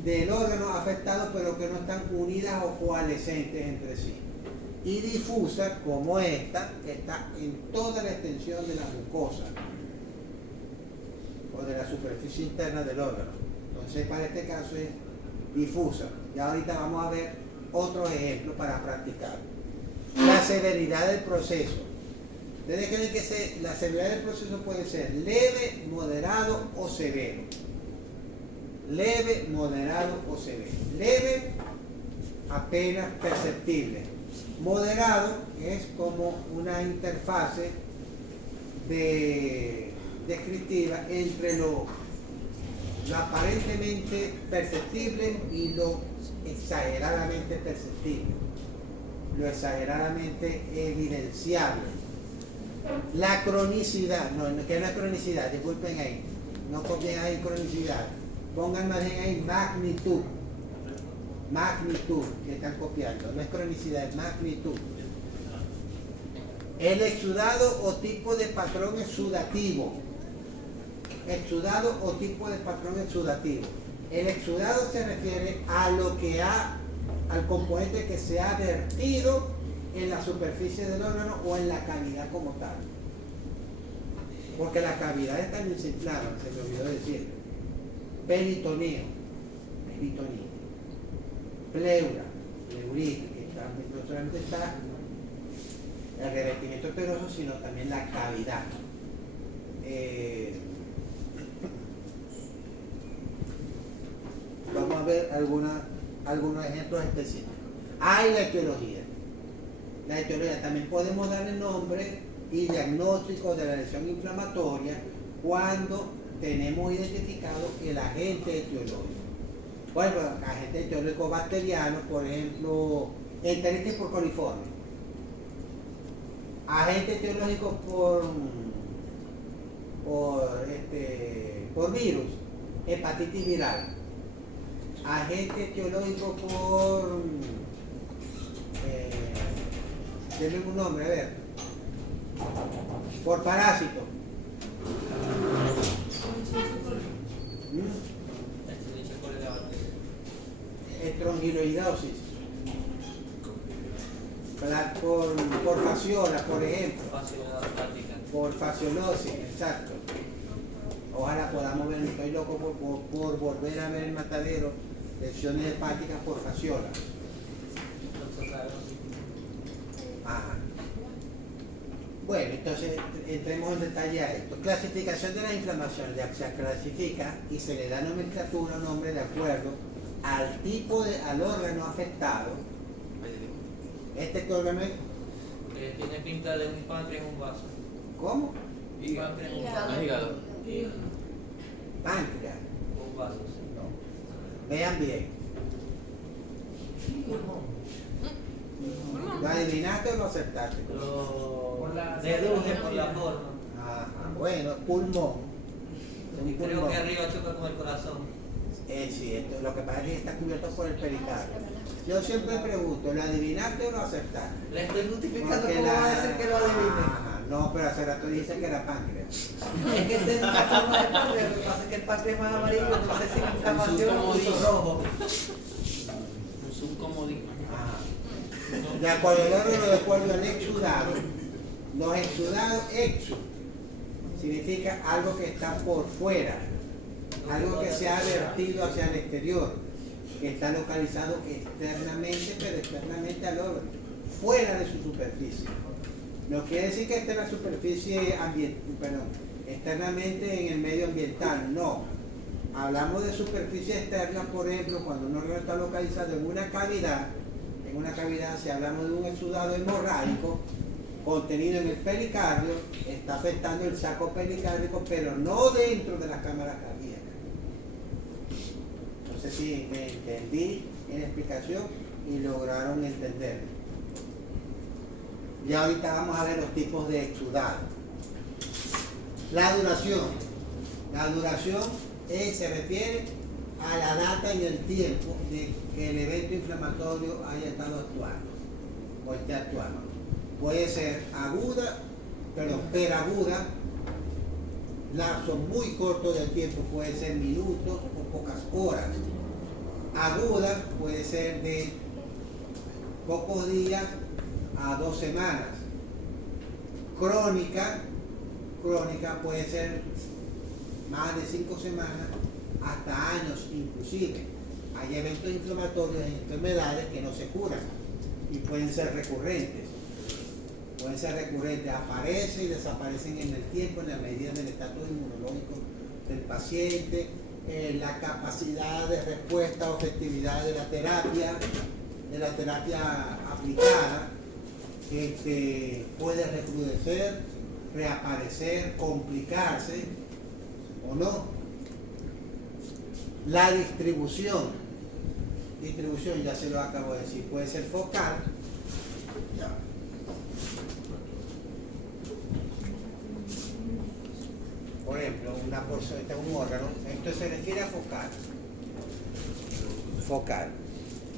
del órgano afectado pero que no están unidas o coalescentes entre sí. Y difusa, como esta, que está en toda la extensión de la mucosa o de la superficie interna del órgano. Entonces, para este caso es difusa. Ya ahorita vamos a ver otros ejemplos para practicar. La severidad del proceso. Ustedes creen que la severidad del proceso puede ser leve, moderado o severo. Leve, moderado o severo. Leve, apenas perceptible. Moderado es como una interfase descriptiva entre lo aparentemente perceptible y lo exageradamente perceptible, lo exageradamente evidenciable. La cronicidad, que es la cronicidad, disculpen ahí, no copien ahí cronicidad, pongan más bien ahí magnitud, que están copiando, no es cronicidad, es magnitud. El exudado o tipo de patrón exudativo. exudado o tipo de patrón exudativo. El exudado se refiere a lo que al componente que se ha vertido en la superficie del órgano o en la cavidad como tal. Porque las cavidades también se inflaman, se me olvidó decir. Peritoneo, pleura, pleurita, que no solamente está el revestimiento peroso, sino también la cavidad. Vamos a ver algunos ejemplos específicos. Hay la etiología. La etiología también podemos darle nombre y diagnóstico de la lesión inflamatoria cuando tenemos identificado el agente etiológico. Bueno, agente etiológico bacteriano, por ejemplo, enteritis por coliforme. Agente etiológico por virus, hepatitis viral. Agente etiológico denme un nombre, a ver. Por parásito. Estrongiloidosis. Por fasciola, por ejemplo. Por fasciolosis, exacto. Ojalá podamos ver, estoy loco por volver a ver el matadero, lesiones hepáticas por fasciola. Ajá. Bueno, entonces entremos en detalle a esto. Clasificación de las inflamaciones. Se clasifica y se le da nomenclatura o nombre de acuerdo al tipo al órgano afectado. ¿Este órgano es? Tiene pinta de un páncreas en un vaso. ¿Cómo? Páncreas en un Hígado. vaso. Hígado. Páncreas. Un vaso, sí. No. Vean bien. ¿Lo adivinaste o lo acertaste? Lo deduje por la forma. Ajá. Bueno, pulmón. Y creo que arriba choca con el corazón. Sí, lo que pasa es que está cubierto por el pericardio. Yo siempre pregunto, ¿lo adivinaste o lo acertaste? Le estoy justificando Porque cómo va a decir que lo adivine. Ajá, no, pero hace rato dice que era páncreas. Es que tiene una forma de páncreas, lo que pasa es que el páncreas es más amarillo, no sé si la inflamación lo puso rojo. Es un comodín. Ajá. De acuerdo al exudado. Los exudados, significa algo que está por fuera, algo que se ha vertido hacia el exterior, que está localizado externamente, pero externamente al órgano, fuera de su superficie. No quiere decir que esté en la superficie externamente en el medio ambiental, no. Hablamos de superficie externa, por ejemplo, cuando un órgano está localizado en una cavidad, si hablamos de un exudado hemorrágico, contenido en el pericardio, está afectando el saco pericárdico, pero no dentro de las cámaras cardíacas. No sé si me entendí en la explicación y lograron entender. Y ahorita vamos a ver los tipos de exudado. La duración. La duración se refiere a la data y el tiempo de que el evento inflamatorio haya estado actuando o esté actuando. Puede ser peraguda, lapso muy corto de tiempo, puede ser minutos o pocas horas. Aguda puede ser de pocos días a 2 semanas. Crónica puede ser más de 5 semanas hasta años inclusive. Hay eventos inflamatorios en enfermedades que no se curan y pueden ser recurrentes. Aparecen y desaparecen en el tiempo en la medida del estatus inmunológico del paciente, la capacidad de respuesta o efectividad de la terapia aplicada, puede recrudecer, reaparecer, complicarse o no. La distribución ya se lo acabo de decir, puede ser focal. Por ejemplo, una porción, este es un órgano, esto se refiere a focal.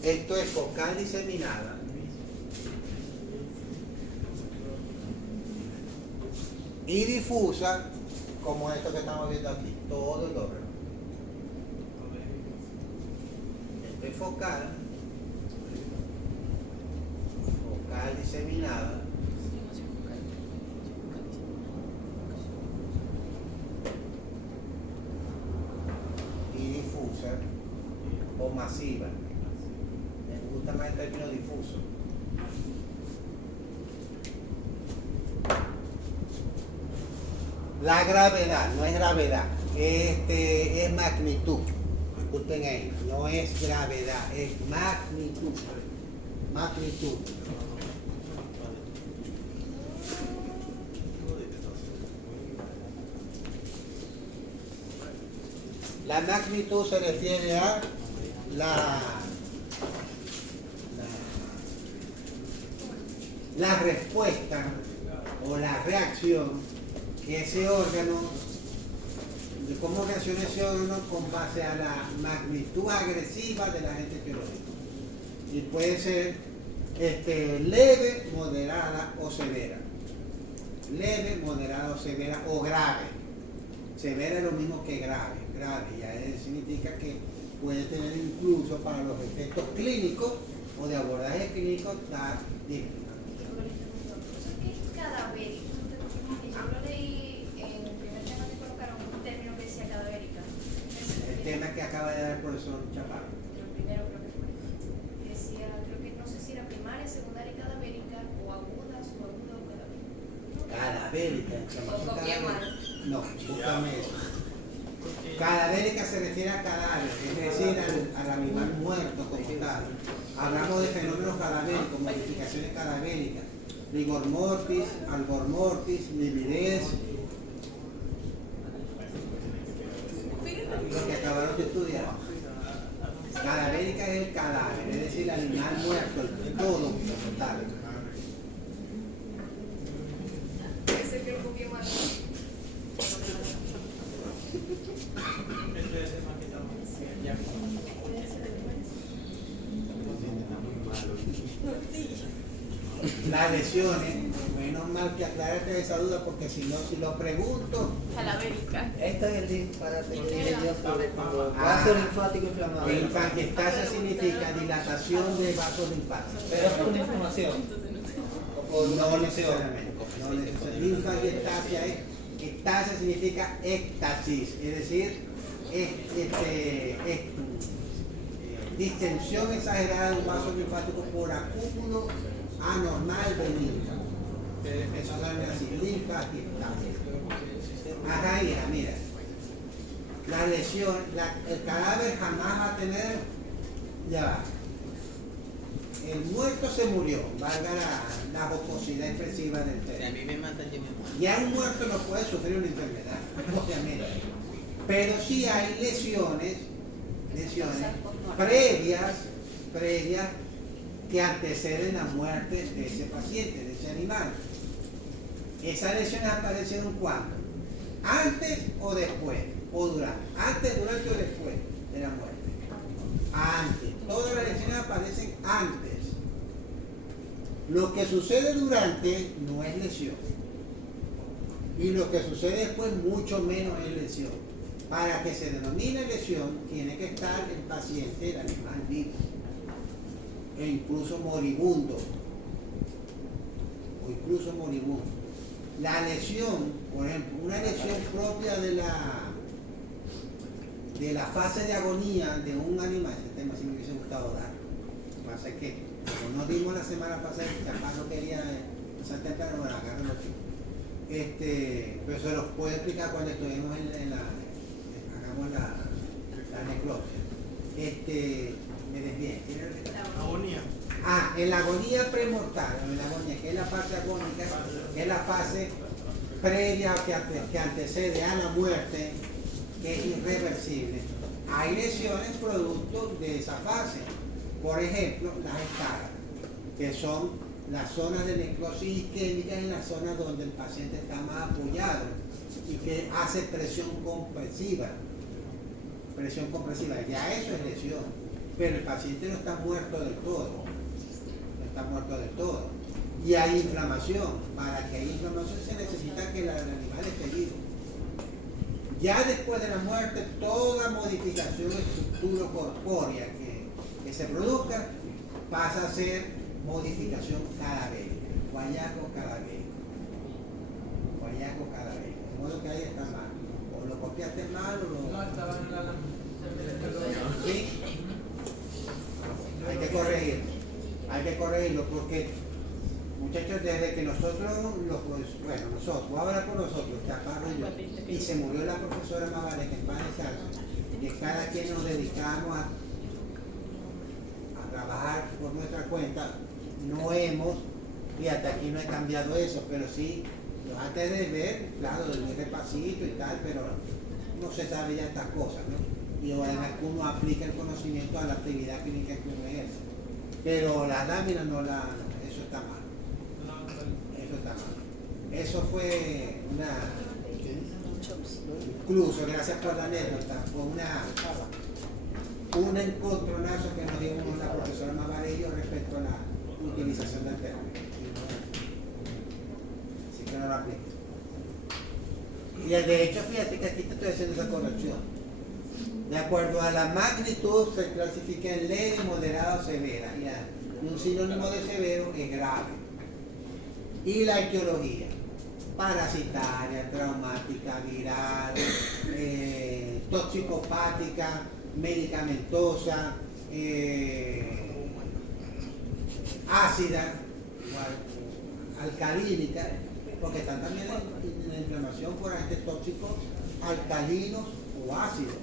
Esto es focal diseminada. Y difusa, como esto que estamos viendo aquí. todo el órgano. Esto es focal, focal diseminada, y difusa o masiva. Me gusta más el término difuso. La gravedad, no es gravedad, es magnitud. Disculpen ahí, no es gravedad, es magnitud. Magnitud. La magnitud se refiere a la respuesta o la reacción que ese órgano, de cómo reacciona ese órgano con base a la magnitud agresiva del agente biológico. Y puede ser leve, moderada o severa. Leve, moderada o severa o grave. Severa es lo mismo que grave. Grave ya significa que puede tener incluso para los efectos clínicos o de abordaje clínico dar Cadavérico. Yo lo leí en el primer tema que colocaron un término que decía cadavérica. el tema que acaba de dar el profesor Chaparro. El primero creo que fue. Decía, creo que no sé si era primaria, secundaria y cadavérica, o aguda, subaguda o cadavérica. Cadavérica. O copié mal. No, búscame eso. Cadavérica se refiere a cadáver, es decir, al animal muerto como tal. Hablamos de fenómenos cadavéricos, modificaciones cadavéricas, rigor mortis, albor mortis, lividez, lo que acabaron de estudiar. Cadavérica es el cadáver, es decir, el animal muerto, el todo como tal. Ese que lo copié mal. Las lesiones, menos mal que aclaraste esa duda porque si no, si lo pregunto, Cadavérica. Esto es el disparate que dije yo sobre cuando vaso linfático inflamado. infangiestasia significa dilatación de vasos linfáticos. Pero es por una inflamación. No necesariamente. No necesariamente. Infangiestasia es, estasia significa éxtasis, es decir, distensión exagerada de un vaso linfático por acúmulo anormal de linfa. Eso se llama así, linfangiestasia. Ajá, hija, mira. La lesión, el cadáver jamás va a tener, ya va. El muerto se murió, valga la jocosidad expresiva del Si a término. mí me matan, yo me muero. Ya un muerto no puede sufrir una enfermedad, obviamente. Pero sí hay lesiones previas que anteceden la muerte de ese paciente, de ese animal. Esas lesiones aparecieron cuando, antes o después, o durante, antes, durante o después de la muerte. Antes, todas las lesiones aparecen antes. Lo que sucede durante no es lesión. Y lo que sucede después mucho menos es lesión. Para que se denomine lesión, tiene que estar el paciente, el animal vivo, e incluso moribundo, o incluso moribundo. La lesión, por ejemplo, una lesión propia de la fase de agonía de un animal, ese tema sí me hubiese gustado dar. Lo que pasa es que, como nos dimos la semana pasada, capaz no quería empezar temprano, bueno, agárrenlo aquí. Pero se los puedo explicar cuando estuvimos hagamos la necropsia. Me desvié. Agonía. En la agonía premortal, en la agonía, que es la fase agónica, que es la fase previa que antecede a la muerte, que es irreversible. Hay lesiones producto de esa fase. Por ejemplo, las escaras, que son las zonas de necrosis isquémica en las zonas donde el paciente está más apoyado y que hace presión compresiva. Presión compresiva, ya eso es lesión, pero el paciente no está muerto del todo. No está muerto del todo. Y hay inflamación. Para que haya inflamación se necesita que el animal esté vivo. Ya después de la muerte, toda modificación estructura corpórea que se produzca pasa a ser modificación cadavérica, o hallazgo cadavérico. O hallazgo cadavérico. De modo que ahí está mal. O lo copiaste mal o lo... No, estaba en la... ¿Sí? Hay que corregirlo porque, muchachos, desde que nosotros, voy a hablar por nosotros, Chaparro y yo, y se murió la profesora Mavales, que en paz descanse, que cada quien nos dedicamos a trabajar por nuestra cuenta, no hemos, fíjate, aquí no he cambiado eso, pero sí, antes de ver, claro, de muy repasito y tal, pero no se sabe ya estas cosas, ¿no? Y además que uno aplica el conocimiento a la actividad clínica que uno ejerce. Pero las láminas eso está mal. Eso está mal. Eso fue incluso, gracias por la anécdota, fue un encontronazo que nos dio la profesora Mavarello respecto a la utilización del término. Así que no lo aplico. Y de hecho, fíjate que aquí te estoy haciendo esa corrección. De acuerdo a la magnitud se clasifica en leve, moderada o severa. Y un sinónimo de severo es grave. Y la etiología: parasitaria, traumática, viral, toxicopática, medicamentosa, ácida, alcalínica, porque están también en la inflamación por agentes tóxicos alcalinos o ácidos.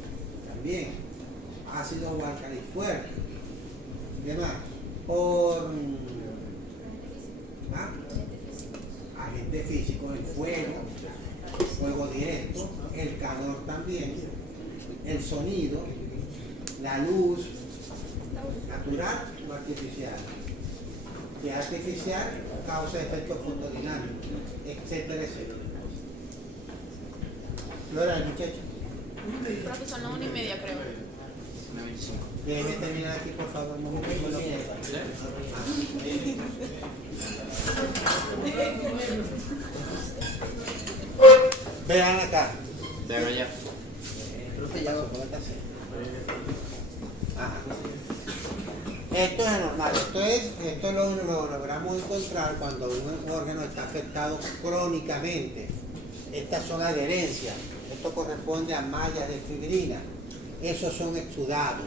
Bien, ácido o alcalí fuerte. ¿Qué más? Por agente físico, el fuego directo, el calor también, el sonido, la luz, natural o artificial. Si es artificial, causa efectos fotodinámicos, etcétera, etcétera. Flora, muchacha. Profesor, no, 1:30 creo. Déjeme terminar aquí, por favor. Vean acá. Pero ya. Esto es anormal. Esto lo logramos encontrar cuando un órgano está afectado crónicamente. Estas son adherencias. Esto corresponde a mallas de fibrina. Esos son exudados,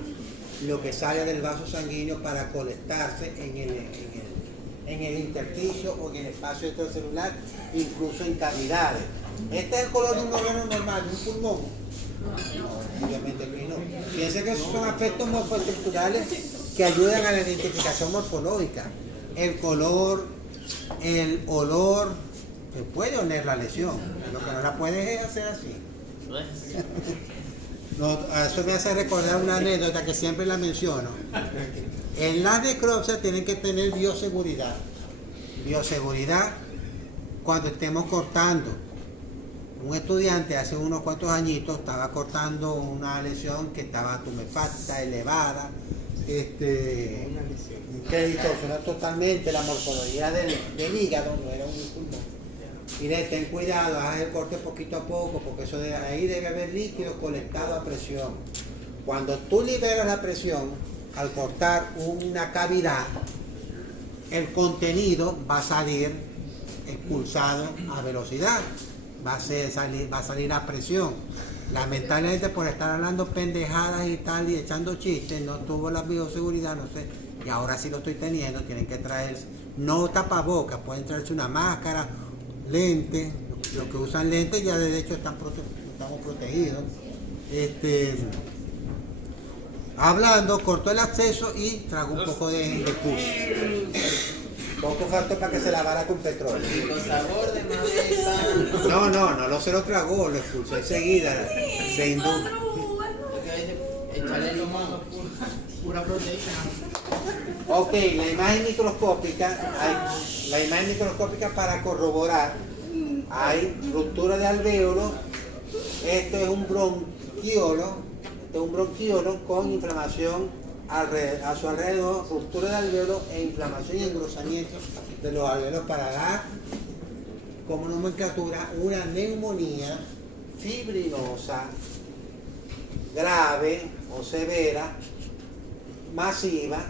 lo que sale del vaso sanguíneo para colectarse en el intersticio o en el espacio extracelular, incluso en cavidades. Este es el color de un órgano normal, de un pulmón. No, obviamente que no. Piensen que esos son aspectos morfoestructurales que ayudan a la identificación morfológica. El color, el olor, se puede oler la lesión, lo que no la puedes es hacer así. No, eso me hace recordar una anécdota que siempre la menciono. En las necropsias tienen que tener bioseguridad. Bioseguridad cuando estemos cortando. Un estudiante hace unos cuantos añitos estaba cortando una lesión que estaba tumefacta, elevada, creditosa, totalmente la morfología del hígado, no era un pulmón. Y ten cuidado, haz el corte poquito a poco, porque eso de ahí debe haber líquido colectado a presión. Cuando tú liberas la presión, al cortar una cavidad, el contenido va a salir expulsado a velocidad, va a salir a presión. Lamentablemente, por estar hablando pendejadas y tal y echando chistes, no tuvo la bioseguridad, no sé, y ahora sí lo estoy teniendo. Tienen que traerse, no tapabocas, pueden traerse una máscara, lentes. Los que usan lentes ya de hecho estamos protegidos. Hablando, cortó el acceso y tragó un poco de pus. Poco faltó para que se lavara con petróleo. Con sabor de maleza. No se lo tragó, lo expulsó enseguida. Se indujo. Echarle pura proteína. Ok, la imagen microscópica para corroborar. Hay ruptura de alvéolo. Esto es un bronquiolo con inflamación a su alrededor, ruptura de alvéolo e inflamación y engrosamiento de los alvéolos para dar como nomenclatura una neumonía fibrinosa, grave o severa, masiva,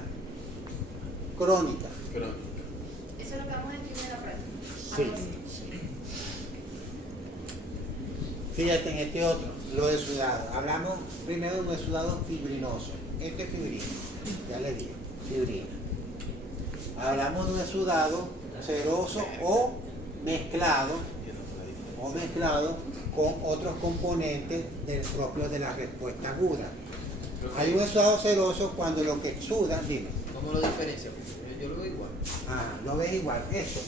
crónica. Eso es lo que vamos a escribir en la práctica. Sí. Algo así. Fíjate en este otro, lo exudado. Hablamos primero de un exudado fibrinoso. Este es fibrina, ya le digo, fibrina. Hablamos de un exudado seroso o mezclado con otros componentes propios de la respuesta aguda. Hay un exudado seroso cuando lo que exuda, dime. ¿Cómo lo diferencia? Yo lo veo igual. Ah, lo ves igual, eso.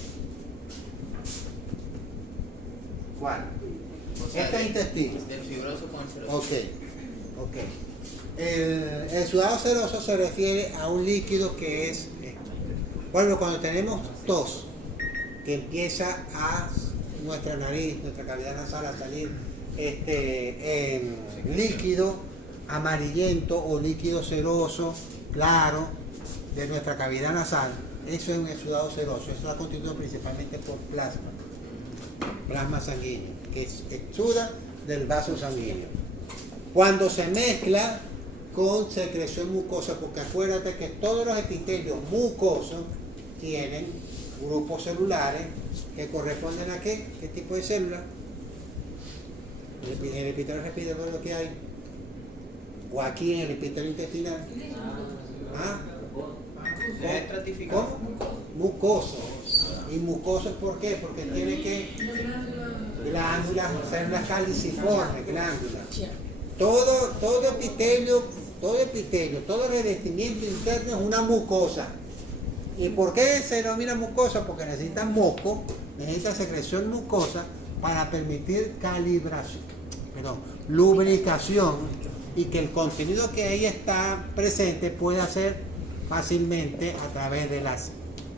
¿Cuál? O sea, Este es intestino. Del fibroso con el seroso. Ok. El exudado seroso se refiere a un líquido que es, bueno, cuando tenemos tos, que empieza a nuestra nariz, nuestra cavidad nasal a salir líquido amarillento o líquido seroso, claro, de nuestra cavidad nasal, eso es un exudado seroso. Eso está constituido principalmente por plasma sanguíneo, que exuda del vaso sanguíneo. Cuando se mezcla con secreción mucosa, porque acuérdate que todos los epitelios mucosos tienen grupos celulares que corresponden a ¿qué? ¿Qué tipo de célula? El epitelio respira lo que hay. O aquí en el epitelio intestinal. ¿Ah? Es estratificado. ¿Cómo? Mucoso. ¿Y mucoso por qué? Porque tiene que glándulas, células caliciformes, glándulas. Todo epitelio, todo revestimiento interno es una mucosa. ¿Y por qué se denomina mucosa? Porque necesita moco, necesita secreción mucosa para permitir lubricación y que el contenido que ahí está presente pueda ser fácilmente a través de la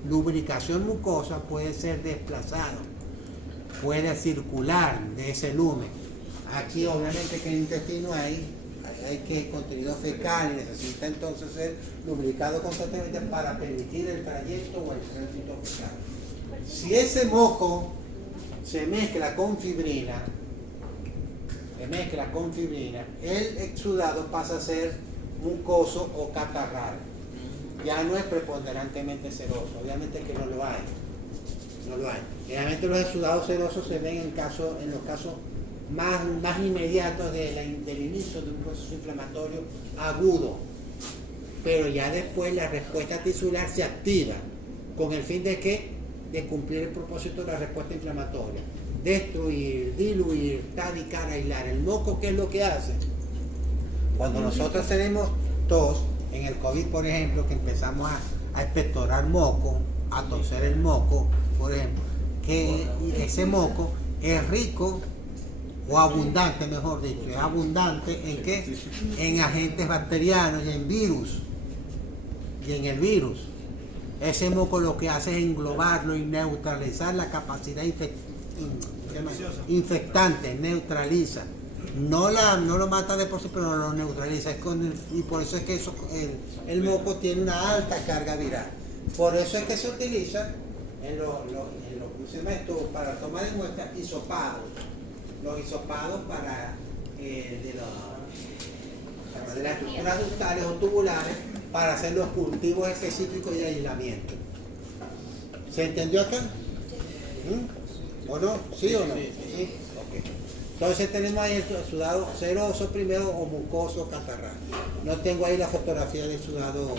lubricación mucosa, puede ser desplazado, puede circular de ese lumen. Aquí obviamente que en el intestino hay que contenido fecal y necesita entonces ser lubricado constantemente para permitir el trayecto o el tránsito fecal. Si ese moco se mezcla con fibrina, el exudado pasa a ser mucoso o catarral. Ya no es preponderantemente seroso, obviamente que no lo hay. Generalmente los exudados serosos se ven en los casos más inmediatos del inicio de un proceso inflamatorio agudo, pero ya después la respuesta tisular se activa con el fin de ¿qué? De cumplir el propósito de la respuesta inflamatoria, destruir, diluir, tadicar, aislar. El moco, ¿qué es lo que hace? Cuando nosotros tenemos tos, en el COVID por ejemplo, que empezamos a expectorar moco, a toser el moco, por ejemplo, que ese moco es rico o abundante, mejor dicho, es abundante ¿en qué? En agentes bacterianos y en virus. Y en el virus. Ese moco lo que hace es englobarlo y neutralizar la capacidad infectante, neutraliza. No lo mata de por sí, pero lo neutraliza. Y por eso es que el moco tiene una alta carga viral. Por eso es que se utiliza para tomar de muestra hisopados. Los hisopados de las estructuras ductales o tubulares para hacer los cultivos específicos de aislamiento. ¿Se entendió acá? ¿O no? ¿Sí o no? Sí. Okay. Entonces tenemos ahí el exudado seroso primero o mucoso catarral. No tengo ahí la fotografía del exudado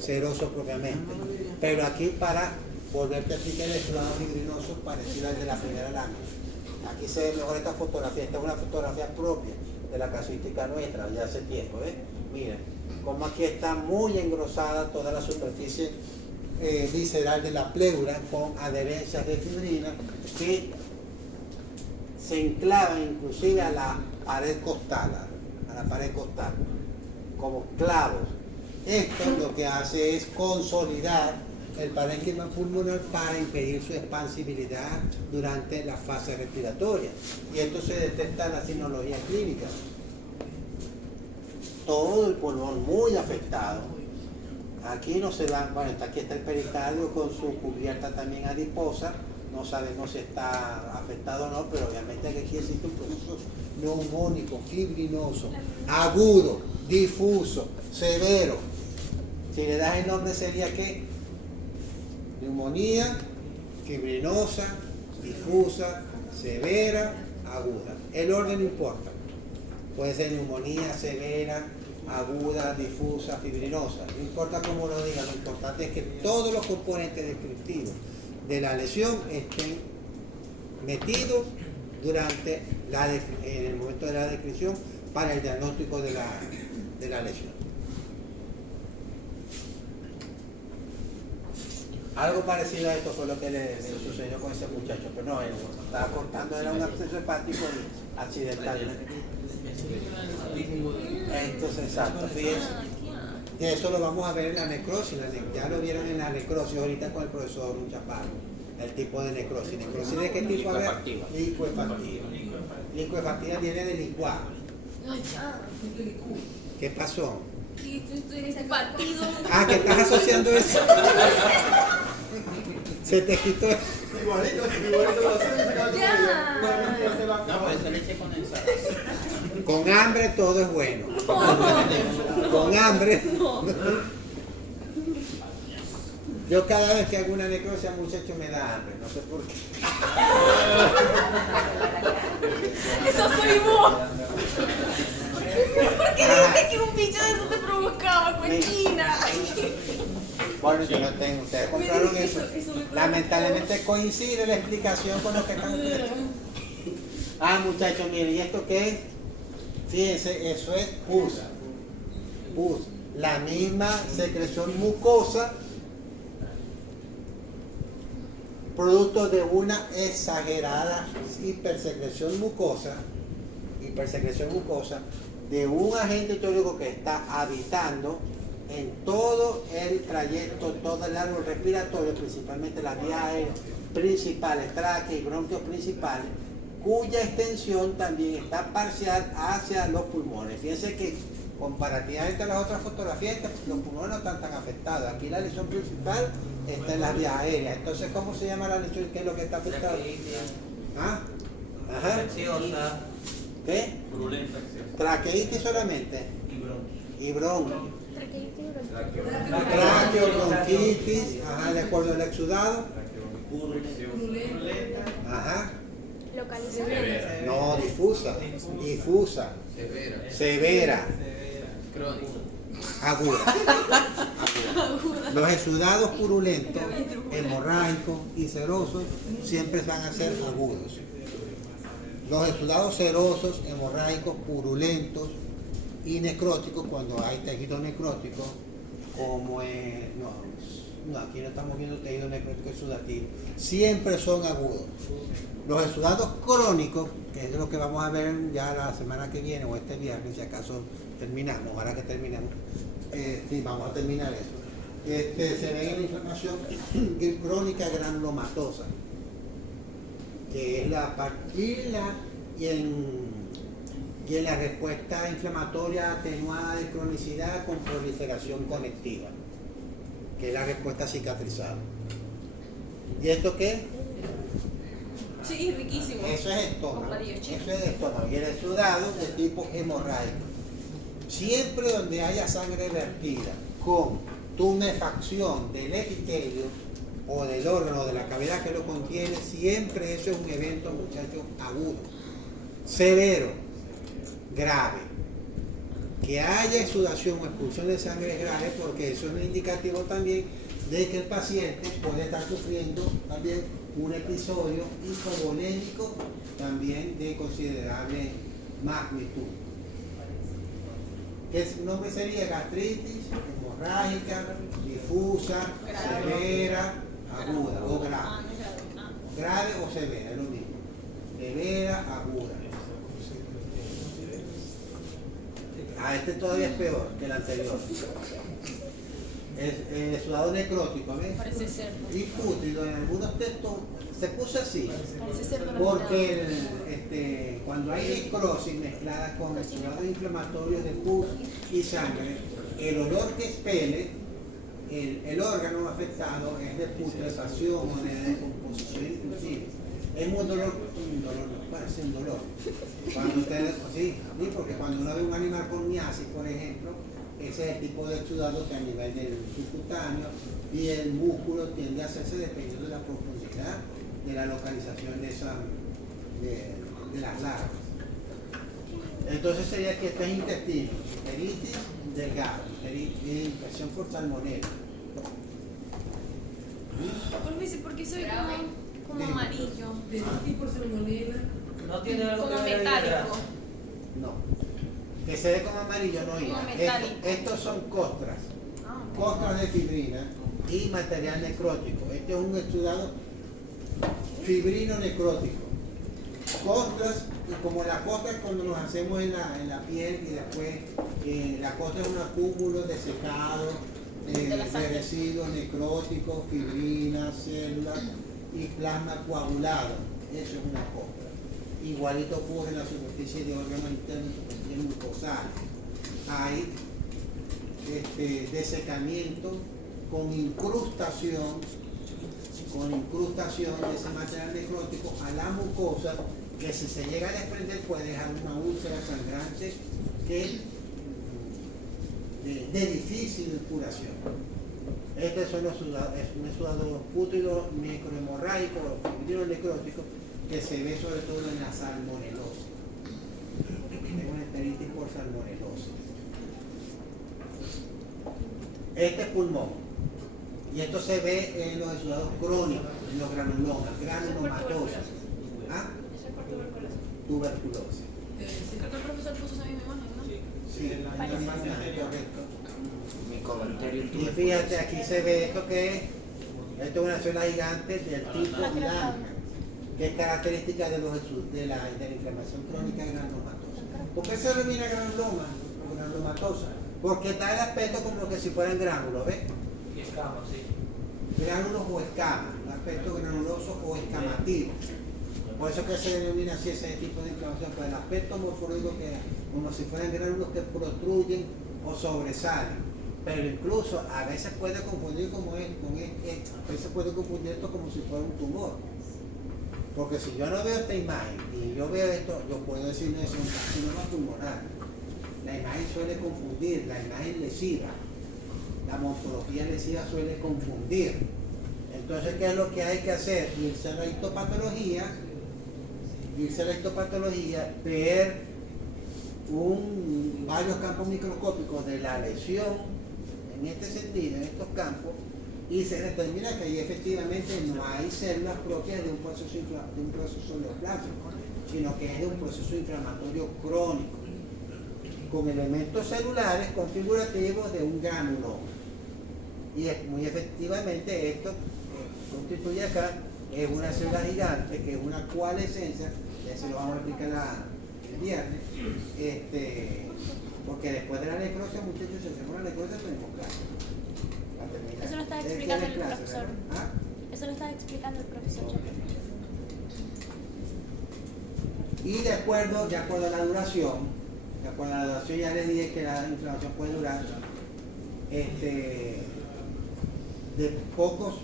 seroso propiamente, pero aquí para volverte a explicar el exudado fibrinoso parecido al de la primera lámina. Aquí se ve mejor esta fotografía. Esta es una fotografía propia de la casuística nuestra, ya hace tiempo, ¿ves? Miren, como aquí está muy engrosada toda la superficie visceral de la pleura con adherencias de fibrina que se enclavan inclusive a la pared costal, como clavos. Esto lo que hace es consolidar el parénquima pulmonar para impedir su expansibilidad durante la fase respiratoria. Y esto se detecta en la sinología clínica. Todo el pulmón muy afectado. Aquí no se dan, bueno, aquí está el pericardio con su cubierta también adiposa, no sabemos si está afectado o no, pero obviamente que aquí existe un proceso neumónico, fibrinoso, agudo, difuso, severo. Si le das el nombre sería ¿qué? Neumonía, fibrinosa, difusa, severa, aguda. El orden no importa. Puede ser neumonía severa, aguda, difusa, fibrinosa. No importa cómo lo diga, lo importante es que todos los componentes descriptivos de la lesión estén metidos durante en el momento de la descripción para el diagnóstico de la lesión. Algo parecido a esto fue lo que le sucedió con ese muchacho, pero no, él estaba cortando, era un absceso hepático y accidental. Entonces, exacto, fíjense. Y eso lo vamos a ver en la necrosis, ya lo vieron en la necrosis ahorita con el profesor Chaparro, el tipo de necrosis. ¿Necrosis de qué tipo? Licuefactiva. Licuefactiva viene de licuar. ¿Qué pasó? Partido. Ah, que estás asociando eso. Se te quitó. No, pues eso leche condensada. Con hambre todo es bueno. Con hambre. Yo cada vez que hago una necrosis al muchacho me da hambre, no sé por qué. Eso soy vos. ¿Por qué dijiste que un bicho de eso te provocaba, cochina? Bueno, yo no tengo, ustedes compraron eso. Lamentablemente coincide la explicación con lo que están ustedes. Ah, muchachos, miren, ¿y esto qué es? Fíjense, eso es pus. Pus. La misma secreción mucosa, producto de una exagerada hipersecreción mucosa de un agente etiológico que está habitando en todo el trayecto, todo el árbol respiratorio, principalmente las vías aéreas principales, tráquea y bronquios principales, cuya extensión también está parcial hacia los pulmones. Fíjense que comparativamente a las otras fotografías, los pulmones no están tan afectados. Aquí la lesión principal está en las vías aéreas. Entonces, ¿cómo se llama la lesión? ¿Qué es lo que está afectado? ¿Ah? Ajá. ¿Qué? Traqueitis solamente. Y bronquio. Traqueobronquitis, ajá, de acuerdo al exudado. Ajá. Localizada. No, difusa. Severa. Crónica. Aguda. Los exudados purulentos, hemorrágicos y serosos siempre van a ser agudos. Los exudados serosos, hemorrágicos, purulentos y necróticos, cuando hay tejido necrótico, como no, aquí no estamos viendo tejido necrótico exudativo, siempre son agudos. Los exudados crónicos, que es lo que vamos a ver ya la semana que viene o este viernes, si acaso terminamos, ahora que terminamos, sí, vamos a terminar eso. Se ve en la inflamación crónica granulomatosa, que es la partida y en la respuesta inflamatoria atenuada de cronicidad con proliferación conectiva, que es la respuesta cicatrizada. ¿Y esto qué es? Sí, riquísimo. Eso es estómago. Con varillo chico. Eso es estómago. Y el exudado de tipo hemorrágico. Siempre donde haya sangre vertida con tumefacción del epitelio o del órgano de la cavidad que lo contiene, siempre eso es un evento, muchachos, agudo, severo, grave. Que haya exudación o expulsión de sangre es grave, porque eso es un indicativo también de que el paciente puede estar sufriendo también un episodio hipovolémico también de considerable magnitud. Que su nombre sería gastritis hemorrágica, difusa, severa, aguda o grave. Grave o severa, es lo mismo. Severa, aguda. Este todavía es peor que el anterior. El exudado necrótico, ¿ves? Parece ser. Y pútrido, en algunos textos se puso así. Parece ser Porque cuando hay necrosis mezclada con exudados inflamatorios de pus y sangre, el olor que expele el órgano afectado es de putrefacción o de descomposición inclusive. Es un dolor, no, parece un dolor. Cuando usted, sí, porque cuando uno ve un animal con miasis, por ejemplo, ese es el tipo de exudado que a nivel del subcutáneo y el músculo tiende a hacerse dependiendo de la profundidad de la localización de las larvas. Entonces sería que este es intestino, enteritis delgado, infección por salmonela. Profe, ¿por qué soy como Dime. amarillo? De este tipo salmonela. No tiene algo Como que ver metálico. No. Que se ve como amarillo no Como iba. metálico. Estos son costras. Ah, ok. Costras de fibrina y material necrótico. Este es un exudado fibrino necrótico. Costras, y como la costra es cuando nos hacemos en la piel y después la costra es un acúmulo de secado, De la de sangre. residuos necróticos, fibrinas, células y plasma coagulado. Eso es una costra. Igualito ocurre en la superficie de órganos internos, superficie mucosal. Hay desecamiento con incrustación de ese material necrótico a la mucosa, que si se llega a desprender puede dejar una úlcera sangrante de difícil curación. Estos son los exudados, es un exudado pútrido necrohemorrágico o fibrino necrótico que se ve sobre todo en la salmonelosis. Es una enteritis por salmonelosis. Este es pulmón. Y esto se ve en los exudados crónicos, en los granulomas, granulomatosis. ¿Ah? Eso es por tuberculosis. Tuberculosis. Creo que el profesor puso esa misma imagen, ¿no? Sí, correcto. Mi comentario. Y fíjate, aquí se ve esto que es, esto es una célula gigante del tipo LAM, que es característica de la inflamación crónica granulomatosa. ¿Por qué se denomina granuloma o granulomatosa? Porque da el aspecto como que si fueran gránulos, ¿ves? Y escamas, sí. Gránulos o escamas, un aspecto granuloso o escamativo. Por eso que se denomina así ese tipo de inflamación, por el aspecto morfológico que es, como si fueran gránulos que protruyen o sobresalen. Pero incluso a veces puede confundir a veces puede confundir esto como si fuera un tumor. Porque si yo no veo esta imagen y yo veo esto, yo puedo decirle eso es un carcinoma pulmonar. La imagen suele confundir, la imagen lesiva, la morfología lesiva suele confundir. Entonces, ¿qué es lo que hay que hacer? Irse a la histopatología, ver varios campos microscópicos de la lesión, en este sentido, en estos campos, y se determina que ahí efectivamente no hay células propias de un proceso neoplásmico, sino que es de un proceso inflamatorio crónico, con elementos celulares configurativos de un granuloma. Y es muy efectivamente esto que constituye acá, es una célula gigante, que es una coalescencia, ya se lo vamos a explicar el viernes, porque después de la necrosis, muchachos, si hacemos la necrosis tenemos clase. Eso lo está ¿Ustedes explicando tienen el clase, profesor. verdad? ¿Ah? Eso lo está explicando el profesor. Y de acuerdo a la duración, ya les dije que la inflamación puede durar de pocos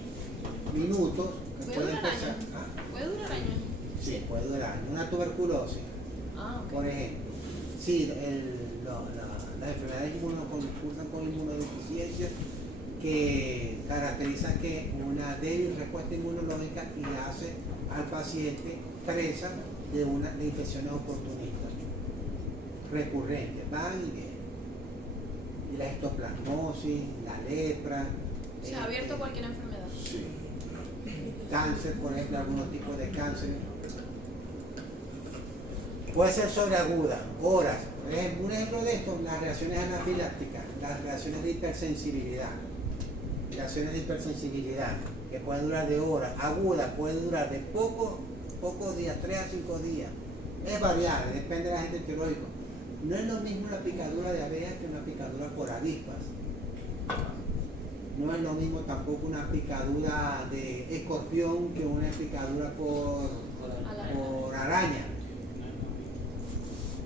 minutos, que ¿Puede puede durar empezar. años? ¿Ah? ¿Puede durar años? Sí, puede durar. Una tuberculosis, Ah, ok. por ejemplo. Sí, las enfermedades cursan con inmunodeficiencia que caracteriza que una débil respuesta inmunológica y hace al paciente presa de infecciones oportunistas recurrentes, van y vienen. Y la histoplasmosis, la lepra. Se ha abierto cualquier enfermedad. Sí. Cáncer, por ejemplo, algunos tipos de cáncer. Puede ser sobreaguda, horas. Por ejemplo, un ejemplo de esto, las reacciones anafilácticas, las reacciones de hipersensibilidad. Reacciones de hipersensibilidad, que pueden durar de horas. Aguda puede durar de pocos días, 3 a 5 días. Es variable, depende del agente etiológico. No es lo mismo una picadura de abeja que una picadura por avispas. No es lo mismo tampoco una picadura de escorpión que una picadura por araña.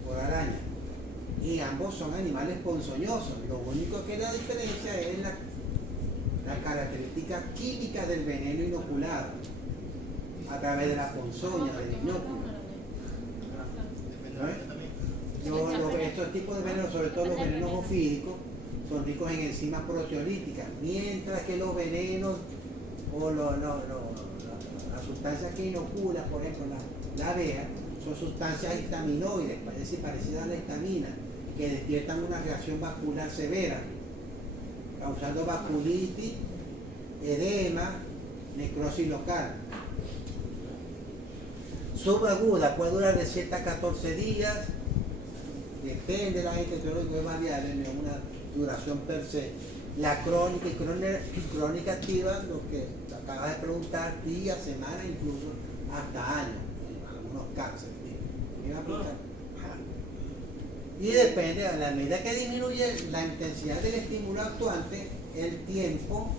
Por araña. Y ambos son animales ponzoñosos. Lo único que la diferencia es las características químicas del veneno inoculado a través de la ponzoña del inóculo. Estos tipos de venenos, sobre todo los venenos ofídicos, son ricos en enzimas proteolíticas, mientras que los venenos o las sustancias que inoculan, por ejemplo la abeja, son sustancias histaminoides, es decir, parecidas a la histamina, que despiertan una reacción vascular severa, causando vasculitis, edema, necrosis local. Subaguda puede durar de 7 a 14 días, depende de la gente, pero es variable, no es una duración per se. La crónica y crónica activa, lo que acabas de preguntar, días, semanas, incluso hasta años, en algunos cánceres. Y depende, a la medida que disminuye la intensidad del estímulo actuante, el tiempo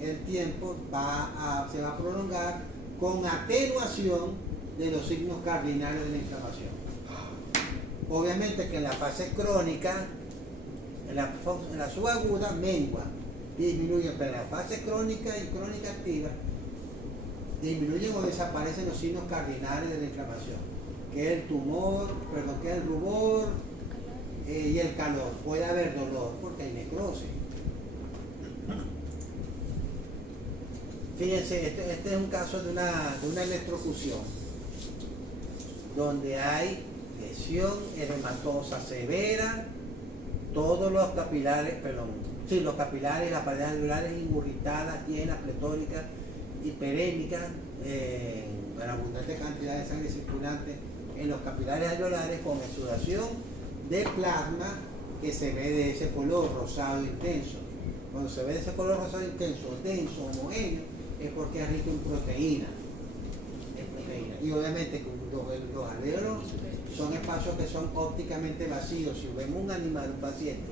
se va a prolongar con atenuación de los signos cardinales de la inflamación. Obviamente que en la fase crónica, en la subaguda mengua, disminuye, pero en la fase crónica y crónica activa disminuyen o desaparecen los signos cardinales de la inflamación, que es el tumor, que es el rubor y el calor. Puede haber dolor porque hay necrosis. Fíjense, este es un caso de una electrofusión, donde hay lesión edematosa severa, todos los capilares, los capilares, las paredes alveolares ingurgitadas, llenas, pletóricas, hiperémicas, en abundante cantidad de sangre circulante en los capilares alveolares, con exudación de plasma que se ve de ese color rosado intenso. Cuando se ve de ese color rosado intenso, denso, homogéneo, es porque es rico en proteína. Y obviamente los alvéolos son espacios que son ópticamente vacíos. Si vemos un animal, un paciente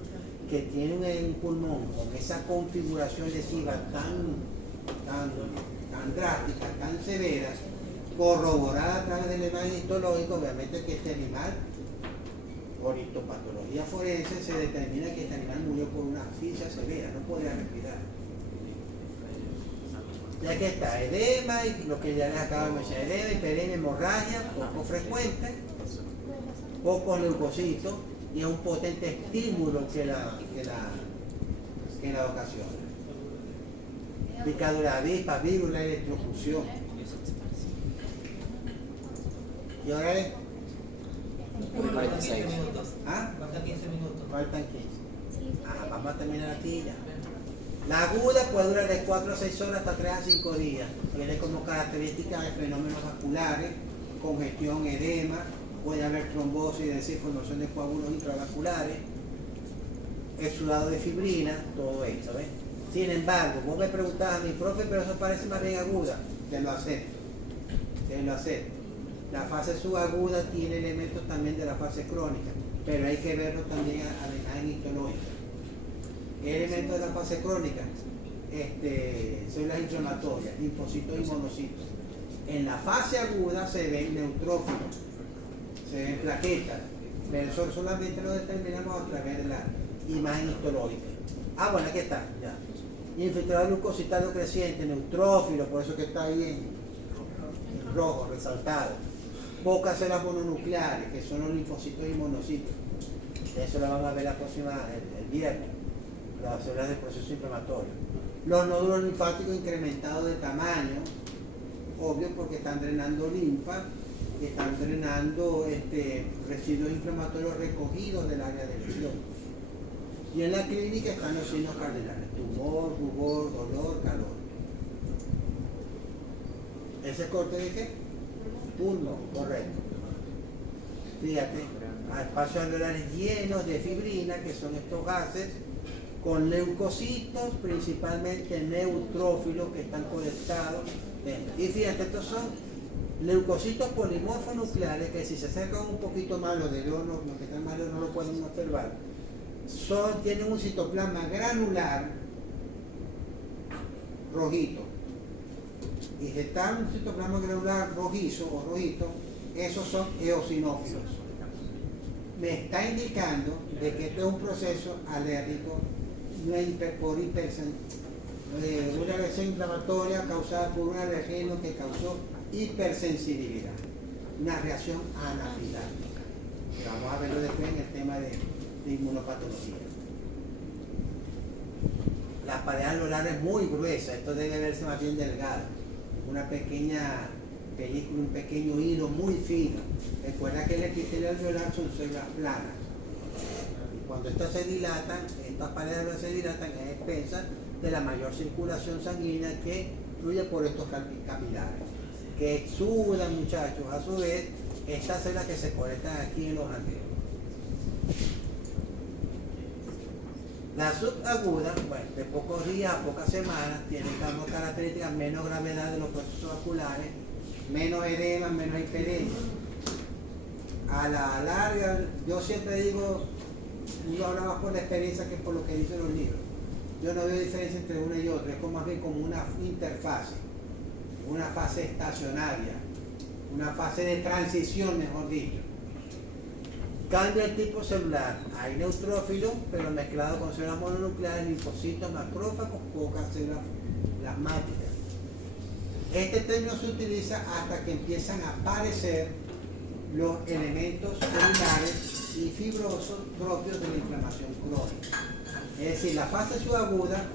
que tiene un pulmón con esa configuración lesiva tan drástica, tan severa, corroborada a través del imagen histológico, obviamente que este animal, por histopatología forense, se determina que este animal murió por una asfixia severa, no podía respirar. Ya que está edema, y lo que ya les acabo de mencionar, edema, hiperemia, hemorragia, poco frecuente, pocos leucocitos, y es un potente estímulo que la ocasiona. Picadura de avispa, virus, la electrofusión. ¿Y ahora es? 46 minutos. ¿Ah? Faltan 15 minutos. Faltan 15. Vamos a terminar aquí ya. La aguda puede durar de 4 a 6 horas hasta 3 a 5 días. Tiene como características de fenómenos vasculares, congestión, edema, puede haber trombosis, es decir, formación de coágulos intravasculares, exudado de fibrina, todo eso, ¿ves? Sin embargo, vos me preguntabas a mi profe, pero eso parece más bien aguda. Te lo acepto. La fase subaguda tiene elementos también de la fase crónica, pero hay que verlo también a la imagen histológica. ¿Qué elementos de la fase crónica? Células inflamatorias, linfocitos y monocitos. En la fase aguda se ven neutrófilos, se ven plaquetas, pero eso solamente lo determinamos a través de la imagen histológica. Bueno, aquí está, ya. Infiltrado glucositado creciente, neutrófilo, por eso que está ahí en rojo, resaltado. Pocas células mononucleares, que son los linfocitos y monocitos. Eso lo vamos a ver la próxima, el viernes, las células del proceso inflamatorio. Los nódulos linfáticos incrementados de tamaño, obvio porque están drenando linfa, están drenando residuos inflamatorios recogidos del área de lesión. Y en la clínica están los signos cardinales: tumor, rubor, dolor, calor. ¿Ese corte de qué? Pulmón, correcto. Fíjate, a espacios alveolares llenos de fibrina, que son estos gases, con leucocitos, principalmente neutrófilos, que están conectados dentro. Y fíjate, estos son leucocitos polimorfos nucleares, que si se acercan un poquito más, los que están más lejos no lo pueden observar, tienen un citoplasma granular rojito. Y si está un citoplasma granular rojizo o rojito, esos son eosinófilos. Me está indicando de que este es un proceso alérgico una reacción inflamatoria causada por un alergeno que causó hipersensibilidad, una reacción anafiláctica. Que vamos a verlo después en el tema de inmunopatología. La pared alveolar es muy gruesa, esto debe verse más bien delgado, una pequeña película, un pequeño hilo muy fino. Recuerda que el epitelio alveolar son células planas. Y cuando estas se dilatan, estas paredes alveolares se dilatan a expensas de la mayor circulación sanguínea que fluye por estos capilares, que exudan, muchachos, a su vez, estas células que se conectan aquí en los alveolos. La subaguda, bueno, de pocos días a pocas semanas, tiene como características menos gravedad de los procesos vasculares, menos edema, menos hiperemia. A la larga, yo siempre digo, uno habla más por la experiencia que por lo que dicen los libros. Yo no veo diferencia entre una y otra, es como más bien como una interfase, una fase estacionaria, una fase de transición, mejor dicho. Cambia el tipo celular, hay neutrófilos, pero mezclado con células mononucleares, linfocitos, macrófagos, pocas células plasmáticas. Este término se utiliza hasta que empiezan a aparecer los elementos celulares y fibrosos propios de la inflamación crónica. Es decir, la fase subaguda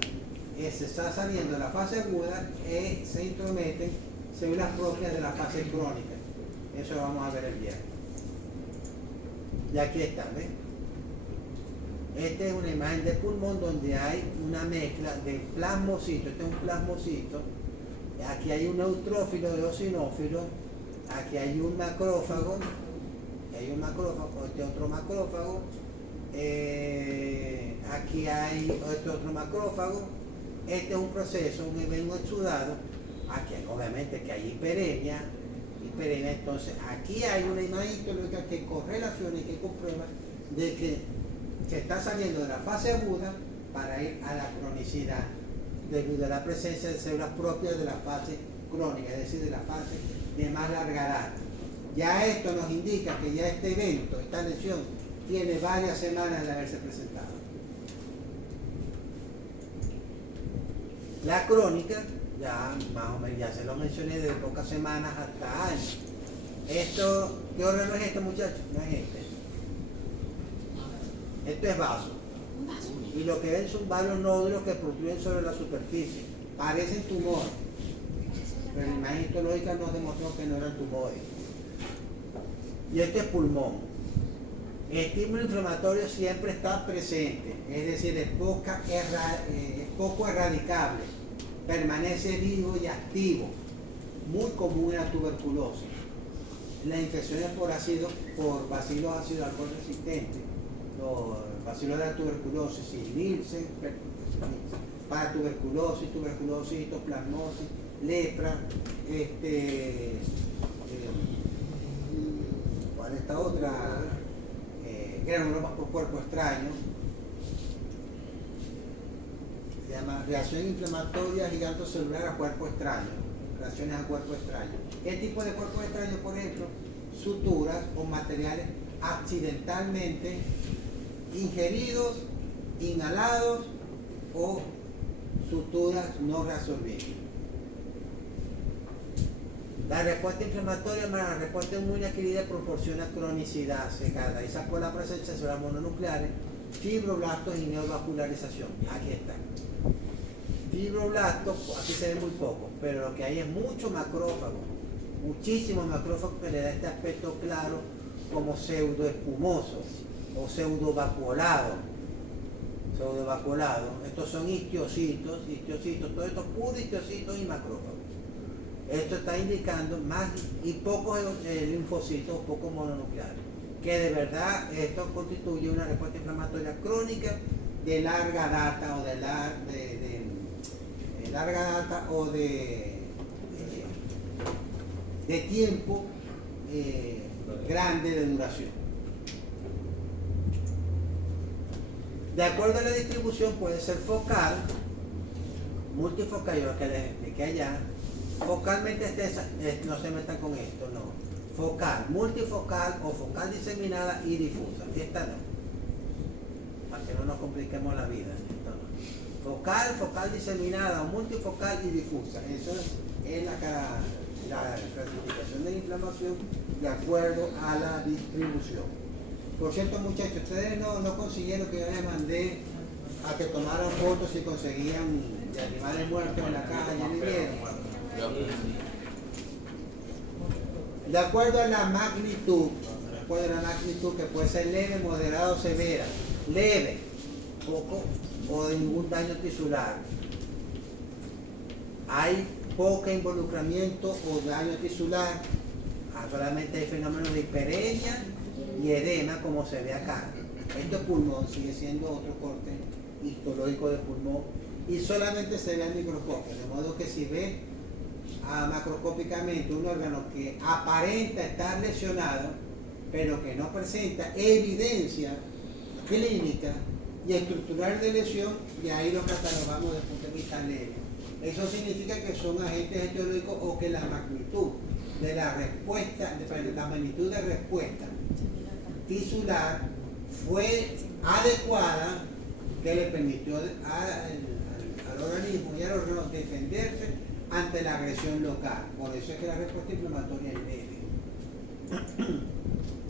se está saliendo de la fase aguda y se intrometen células propias de la fase crónica. Eso lo vamos a ver el viernes. Y aquí está, ¿ves? Esta es una imagen de pulmón donde hay una mezcla de plasmocitos. Este es un plasmocito. Aquí hay un neutrófilo de eosinófilo. Aquí hay un macrófago. Este otro macrófago. Aquí hay este otro macrófago. Este es un proceso, un exudado. Aquí obviamente que hay hiperemia. Entonces aquí hay una imagen histológica que correlaciona y que comprueba de que se está saliendo de la fase aguda para ir a la cronicidad debido a la presencia de células propias de la fase crónica, es decir, de la fase de más larga data. Ya esto nos indica que ya este evento, esta lesión, tiene varias semanas de haberse presentado. La crónica, ya más o menos, ya se lo mencioné, de pocas semanas hasta años. Esto, ¿qué órgano es este, muchachos? No es este. Esto es vaso. Y lo que ven son varios nódulos que protruyen sobre la superficie. Parecen tumores. Pero la imagen histológica nos demostró que no eran tumores. Y este es pulmón. El estímulo inflamatorio siempre está presente, es decir, es poco erradicable, permanece vivo y activo, muy común en la tuberculosis. Las infecciones por bacilos ácido alcohol resistentes, los bacilos de la tuberculosis, Nielsen, para tuberculosis, histoplasmosis, lepra, ¿cuál es esta otra? Granulomas por cuerpo extraño. Se llama reacción inflamatoria gigantocelular a cuerpo extraño. Reacciones a cuerpo extraño. ¿Qué tipo de cuerpo extraño? Por ejemplo, suturas o materiales accidentalmente ingeridos, inhalados o suturas no reabsorbibles. La respuesta inflamatoria más la respuesta inmune adquirida proporciona cronicidad, se caracteriza por la presencia de células mononucleares, fibroblastos y neovascularización. Aquí está. Fibroblastos, aquí se ve muy poco, pero lo que hay es mucho macrófago, muchísimos macrófagos que le da este aspecto claro como pseudo espumoso o pseudo vacuolado. Estos son histiocitos, todos estos puros histiocitos y macrófagos. Esto está indicando más y pocos linfocitos, pocos mononucleares, que de verdad esto constituye una respuesta inflamatoria crónica de larga data o de tiempo grande de duración. De acuerdo a la distribución puede ser focal, multifocal, yo que les expliqué allá. Focalmente no se metan con esto, no. Focal, multifocal o focal diseminada y difusa. Esta no. Para que no nos compliquemos la vida. Esto no. focal, focal diseminada, multifocal y difusa. Eso es la clasificación de la inflamación de acuerdo a la distribución. Por cierto, muchachos, ustedes no consiguieron que yo les mandé a que tomaran fotos y conseguían de animales muertos en la calle, ¿vieron? De acuerdo a la magnitud, que puede ser leve, moderada o severa. Leve, poco o de ningún daño tisular. Hay poco involucramiento o daño tisular. Solamente hay fenómenos de hiperemia y edema, como se ve acá. Este pulmón sigue siendo otro corte histológico de pulmón y solamente se ve al microscopio, de modo que si ve macroscópicamente un órgano que aparenta estar lesionado, pero que no presenta evidencia clínica y estructural de lesión, y ahí lo catalogamos desde el punto de vista leve. Eso significa que son agentes etiológicos o que la magnitud de la respuesta, la magnitud de respuesta tisular fue adecuada, que le permitió al organismo y al órgano defenderse ante la agresión local. Por eso es que la respuesta inflamatoria es leve.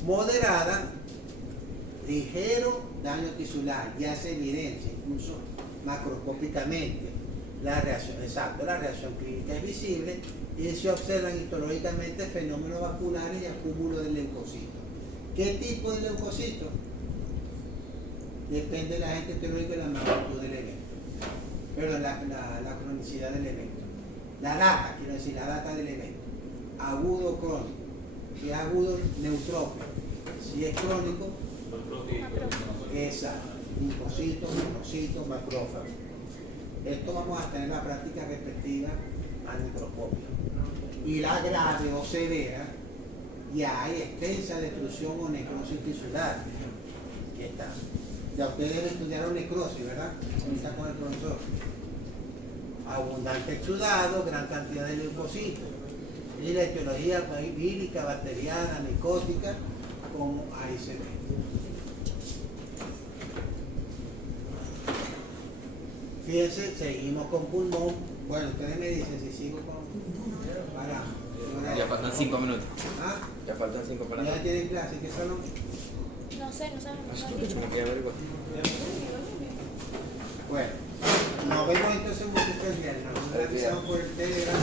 Moderada, ligero daño tisular, ya se evidencia incluso macroscópicamente la reacción, la reacción clínica es visible y se observan histológicamente fenómenos vasculares y acúmulo de leucocitos. ¿Qué tipo de leucocitos? Depende del agente etiológico y la magnitud del evento. Perdón, la cronicidad del evento. La data, quiero decir, la data del evento. Agudo o crónico. Si es agudo, neutrófilo. Si es crónico, exacto. Linfocitos, monocitos, macrófagos. Esto vamos a tener la práctica respectiva al microscopio. Y la grave o severa, ya hay extensa destrucción o necrosis tisular. Aquí está. Ya ustedes estudiaron necrosis, ¿verdad? Comienza con el profesor. Abundante exudado, gran cantidad de leucocitos. Y la etiología vírica, bacteriana, micótica, como ahí se ve. Fíjense, seguimos con pulmón. Bueno, ustedes me dicen si sigo con... Paramos. Ya faltan 5 minutos. ¿Ah? Ya faltan 5 para ¿Ya tienen clase? ¿Qué salón? No sé, no sabemos. Como que averiguar. Bueno, nos vemos entonces muy especial. Nos agradecemos por el Telegram.